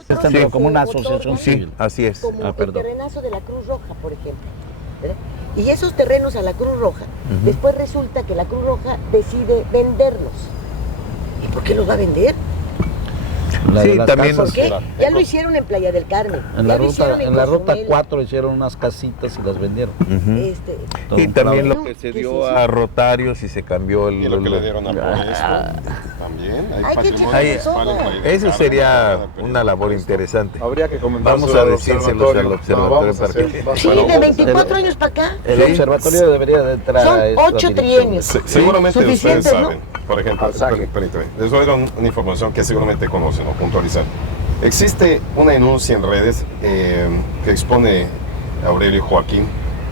Están como una asociación civil. Así es. Como el terrenazo de la Cruz Roja, por ejemplo, ¿verdad? Y esos terrenos a la Cruz Roja, después resulta que la Cruz Roja decide venderlos. ¿Y por qué los va a vender? Sí, también. ¿Por qué? Ya lo hicieron en Playa del Carmen. En la ruta 4 hicieron unas casitas y las vendieron. Y también lo que se dio a Rotarios y se cambió el... Y lo que le dieron a también. Hay patrimonio. Eso sería una labor interesante. Habría que comentar. Vamos a decírselos al observatorio para que... Sí, de 24 años para acá. El observatorio debería de entrar Son a esta 8 trienios. Seguramente ustedes saben, ¿no? por ejemplo, permítame, les voy a dar una información que seguramente conocen o puntualizar. Existe una denuncia en redes que expone Aurelio Joaquín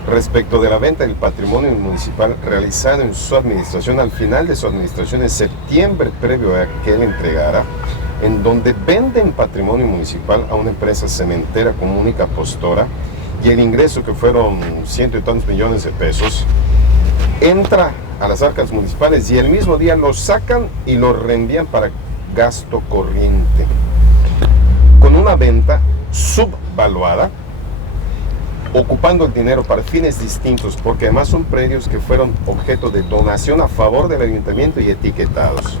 respecto de la venta del patrimonio municipal realizado en su administración, al final de su administración en septiembre, previo a que él entregara, en donde venden patrimonio municipal a una empresa cementera como única postora, y el ingreso, que fueron 100 y tantos millones de pesos, entra a las arcas municipales y el mismo día lo sacan y lo reenvían para gasto corriente, con una venta subvaluada, ocupando el dinero para fines distintos, porque además son predios que fueron objeto de donación a favor del ayuntamiento y etiquetados.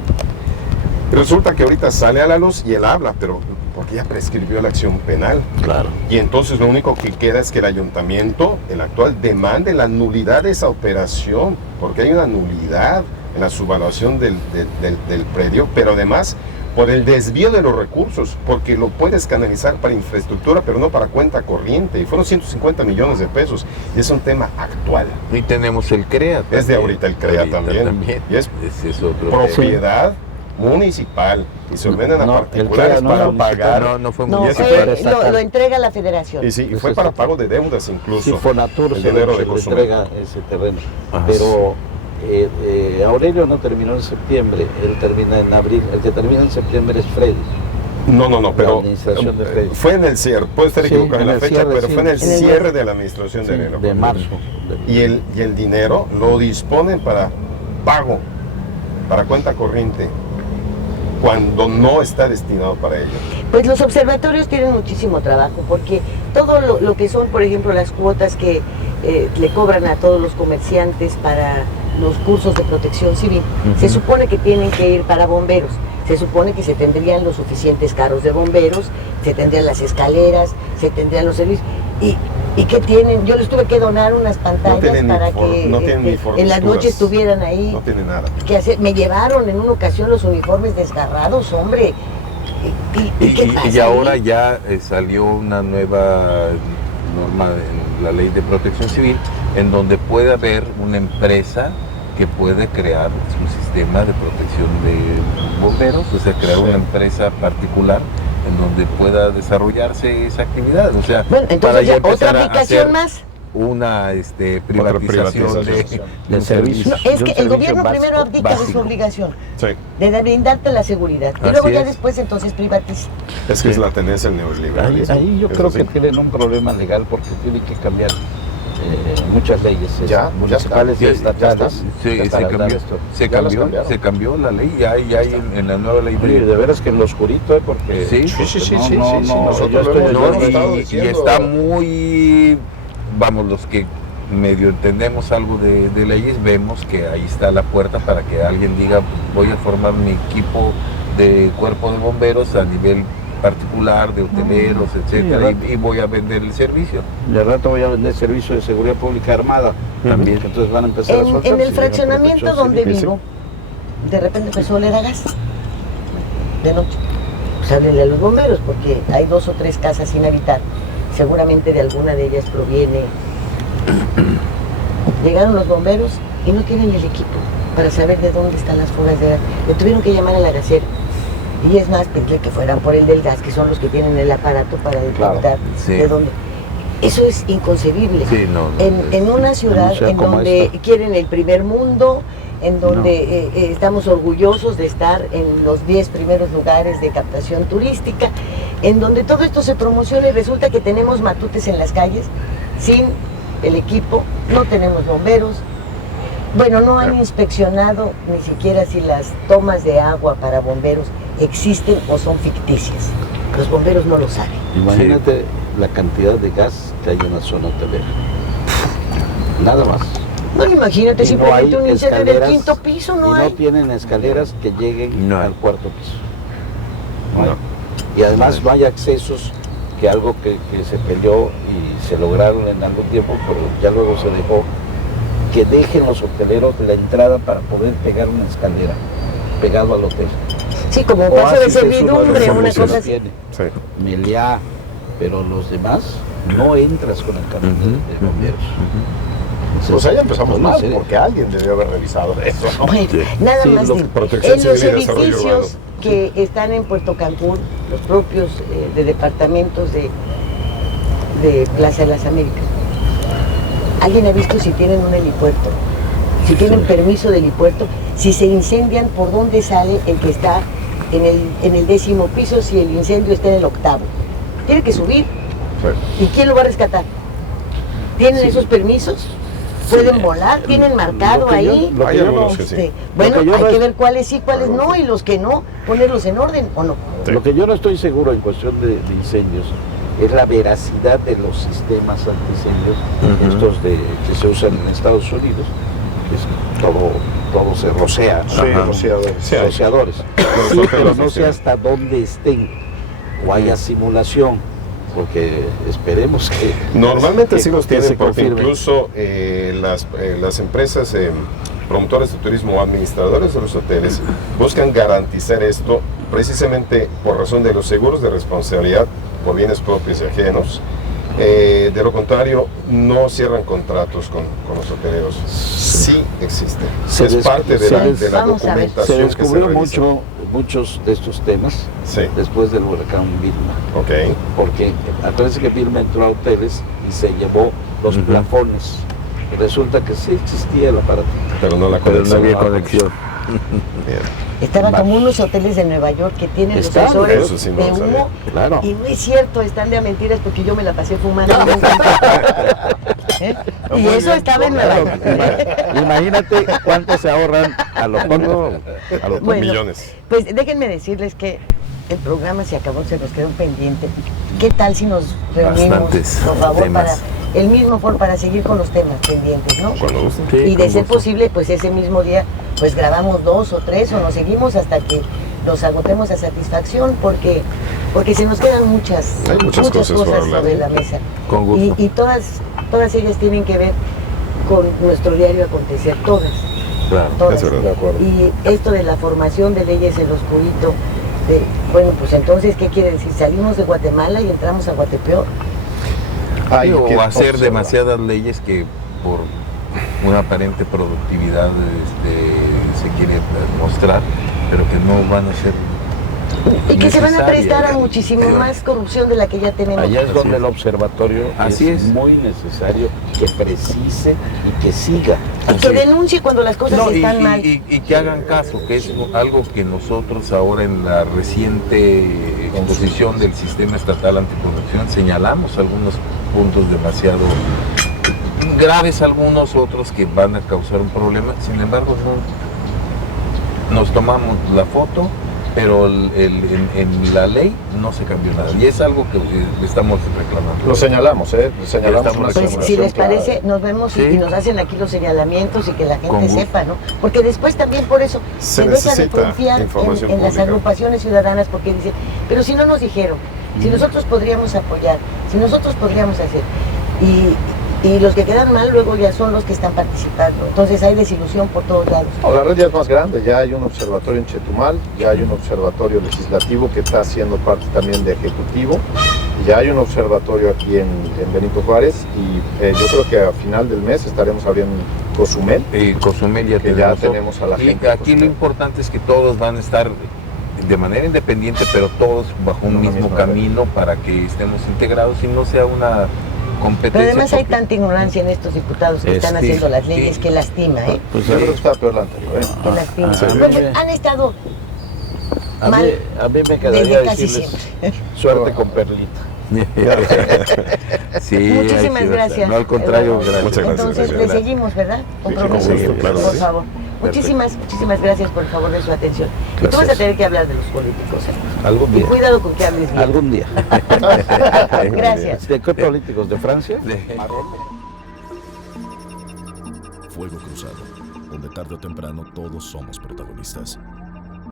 Resulta que ahorita sale a la luz y él habla, pero porque ya prescribió la acción penal. Claro. Y entonces lo único que queda es que el ayuntamiento, el actual, demande la nulidad de esa operación, porque hay una nulidad en la subvaluación del predio, pero además por el desvío de los recursos, porque lo puedes canalizar para infraestructura, pero no para cuenta corriente, y fueron 150 millones de pesos, y es un tema actual. Y tenemos el CREA también. Es de ahorita el CREA también. Y es propiedad municipal, y se ordenan a particulares para pagar. No fue lo entrega la federación. Y sí, y fue para pago de deudas incluso. Sí, Fonatur se le entrega ese terreno. Ajá, pero Aurelio no terminó en septiembre, él termina en abril. El que termina en septiembre es Freddy. No, pero administración de Freddy. fue en el cierre, puede estar equivocado en la fecha, pero fue en el cierre de la administración de enero. De marzo. Y el dinero lo disponen para pago, para cuenta corriente, cuando no está destinado para ello. Pues los observatorios tienen muchísimo trabajo, porque todo lo que son, por ejemplo, las cuotas que le cobran a todos los comerciantes para los cursos de protección civil, se supone que tienen que ir para bomberos, se supone que se tendrían los suficientes carros de bomberos, se tendrían las escaleras, se tendrían los servicios, y ¿qué tienen? Yo les tuve que donar unas pantallas para que en las noches estuvieran ahí. No tienen nada. ¿Qué hacer? Me llevaron en una ocasión los uniformes desgarrados, hombre. Y ahora ya salió una nueva norma en la ley de protección civil, en donde puede haber una empresa que puede crear su sistema de protección de bomberos, o sea, crear una empresa particular en donde pueda desarrollarse esa actividad. O sea, bueno, entonces ya otra aplicación más. Una privatización de servicio. No, es que el gobierno primero abdica de su obligación de brindarte la seguridad y luego ya después entonces privatiza. Es que es la tendencia del neoliberalismo. Ahí yo creo que tienen un problema legal porque tienen que cambiar muchas leyes municipales y estatales. Se cambió la ley, ya hay en la nueva ley. De veras que en lo oscurito, porque nosotros y está muy, vamos, los que medio entendemos algo de leyes, vemos que ahí está la puerta para que alguien diga, voy a formar mi equipo de cuerpo de bomberos a nivel particular, de hoteleros, etcétera, y voy a vender el servicio. De rato voy a vender servicio de seguridad pública armada también, entonces van a empezar a soltar. En el fraccionamiento donde vivo, de repente empezó a oler a gas de noche. Pues háblenle a los bomberos, porque hay 2 o 3 casas sin habitar. Seguramente de alguna de ellas proviene. Llegaron los bomberos y no tienen el equipo para saber de dónde están las fugas de gas. Le tuvieron que llamar a la gasera. Y es más, pedirle que fueran por el del gas, que son los que tienen el aparato para detectar de dónde. Eso es inconcebible. En una ciudad en donde quieren el primer mundo, en donde estamos orgullosos de estar en los 10 primeros lugares de captación turística, en donde todo esto se promociona y resulta que tenemos matutes en las calles sin el equipo, no tenemos bomberos. Bueno, no han inspeccionado ni siquiera si las tomas de agua para bomberos existen o son ficticias. Los bomberos no lo saben. Imagínate la cantidad de gas que hay en la zona hotelera. Nada más. No, imagínate, simplemente un incendio del 5º piso, no tienen escaleras que lleguen al 4º piso. Y además no hay accesos, que algo que se peleó y se lograron en algún tiempo, pero ya luego se dejó, que dejen los hoteleros la entrada para poder pegar una escalera pegado al hotel. Sí, como un paso de servidumbre, una cosa así. Meliá, pero los demás no entras con el camión de bomberos. Pues ahí empezamos mal, porque alguien debió haber revisado eso, ¿no? Bueno, nada más en los edificios que están en Puerto Cancún, los propios de departamentos de Plaza de las Américas, ¿alguien ha visto si tienen un helipuerto? Si tienen permiso de helipuerto, si se incendian, ¿por dónde sale el que está en el 10º piso si el incendio está en el 8º? Tiene que subir. ¿Y quién lo va a rescatar? ¿Tienen esos permisos? ¿Pueden volar? ¿Tienen marcado ahí? Bueno, hay que ver cuáles sí, cuáles no, y los que no, ponerlos en orden o no. Lo que yo no estoy seguro en cuestión de incendios es la veracidad de los sistemas antiincendios, estos que se usan en Estados Unidos. Todo se rocea, rociadores. Sí, pero no sé hasta dónde estén o haya simulación, porque esperemos que normalmente sí los tienen, porque incluso las empresas promotores de turismo o administradores de los hoteles buscan garantizar esto precisamente por razón de los seguros de responsabilidad por bienes propios y ajenos. De lo contrario, no cierran contratos con los hoteleros. Sí existe. Es parte de la documentación. Se descubrió muchos de estos temas después del huracán Vilma. Porque acuérdense que Vilma entró a hoteles y se llevó los plafones. Resulta que sí existía el aparato, pero no había conexión. Estaba como unos hoteles de Nueva York que tienen los sensores de humo, y no es cierto, están de mentiras porque yo me la pasé fumando. Y eso estaba en Nueva York. Imagínate cuánto se ahorran a los millones. Pues déjenme decirles que el programa se acabó, se nos quedó pendiente. ¿Qué tal si nos reunimos, por favor, para el mismo foro para seguir con los temas pendientes, ¿no? Y de ser posible, pues ese mismo día, pues grabamos 2 o 3 o nos seguimos hasta que los agotemos a satisfacción, porque se nos quedan muchas cosas sobre la mesa. Con gusto. Y todas ellas tienen que ver con nuestro diario acontecer, todas. Claro, todas. Es verdad, de acuerdo. Y esto de la formación de leyes en lo oscurito, bueno, pues entonces, ¿qué quiere decir? Salimos de Guatemala y entramos a Guatepeor. O hacer demasiadas leyes que por una aparente productividad se quiere mostrar, pero que no van a ser y que se van a prestar a necesarias. muchísimo más corrupción de la que ya tenemos. Allá es donde el observatorio Así es. muy necesario que precise y que siga. Y que denuncie cuando las cosas están mal. Y que hagan caso, que es algo que nosotros ahora en la reciente exposición del sistema estatal anticorrupción señalamos algunos puntos demasiado graves, algunos otros que van a causar un problema. Sin embargo, no nos tomamos la foto, pero en la ley no se cambió nada. Y es algo que estamos reclamando. Lo señalamos, señalamos una Pues si señalación les clara. parece, nos vemos y nos hacen aquí los señalamientos y que la Con gente gusto. sepa, ¿no? Porque después también por eso Se deja de necesita confiar información en las pública. agrupaciones ciudadanas porque dicen, pero si no nos dijeron, si nosotros podríamos apoyar, si nosotros podríamos hacer. Y los que quedan mal luego ya son los que están participando. Entonces hay desilusión por todos lados. No, la red ya es más grande, ya hay un observatorio en Chetumal, ya hay un observatorio legislativo que está siendo parte también de ejecutivo, ya hay un observatorio aquí en Benito Juárez y yo creo que a final del mes estaremos abriendo Cozumel. Cozumel ya que ya tenemos a la gente. Y aquí lo importante es que todos van a estar de manera independiente, pero todos bajo un mismo camino para que estemos integrados y no sea una competencia. Pero además hay tanta ignorancia en estos diputados que están haciendo las leyes que lastima, ¿eh? Pues yo creo que está peor la anterior, ¿eh? Que lastima. sí. Pues, han estado mal A mí me quedaría desde casi decirles siempre. suerte con Perlita. Sí, Muchísimas gracias. No, al contrario, Eduardo. gracias. Muchas gracias. Entonces le seguimos, ¿verdad? Sí, con gusto, claro, por sí. favor. Muchísimas gracias por el favor de su atención. Y tú vas a tener que hablar de los políticos. Algún Y día. cuidado con que hables bien. Algún día. Gracias. ¿De qué políticos? ¿De Francia? Fuego Cruzado, donde tarde o temprano todos somos protagonistas.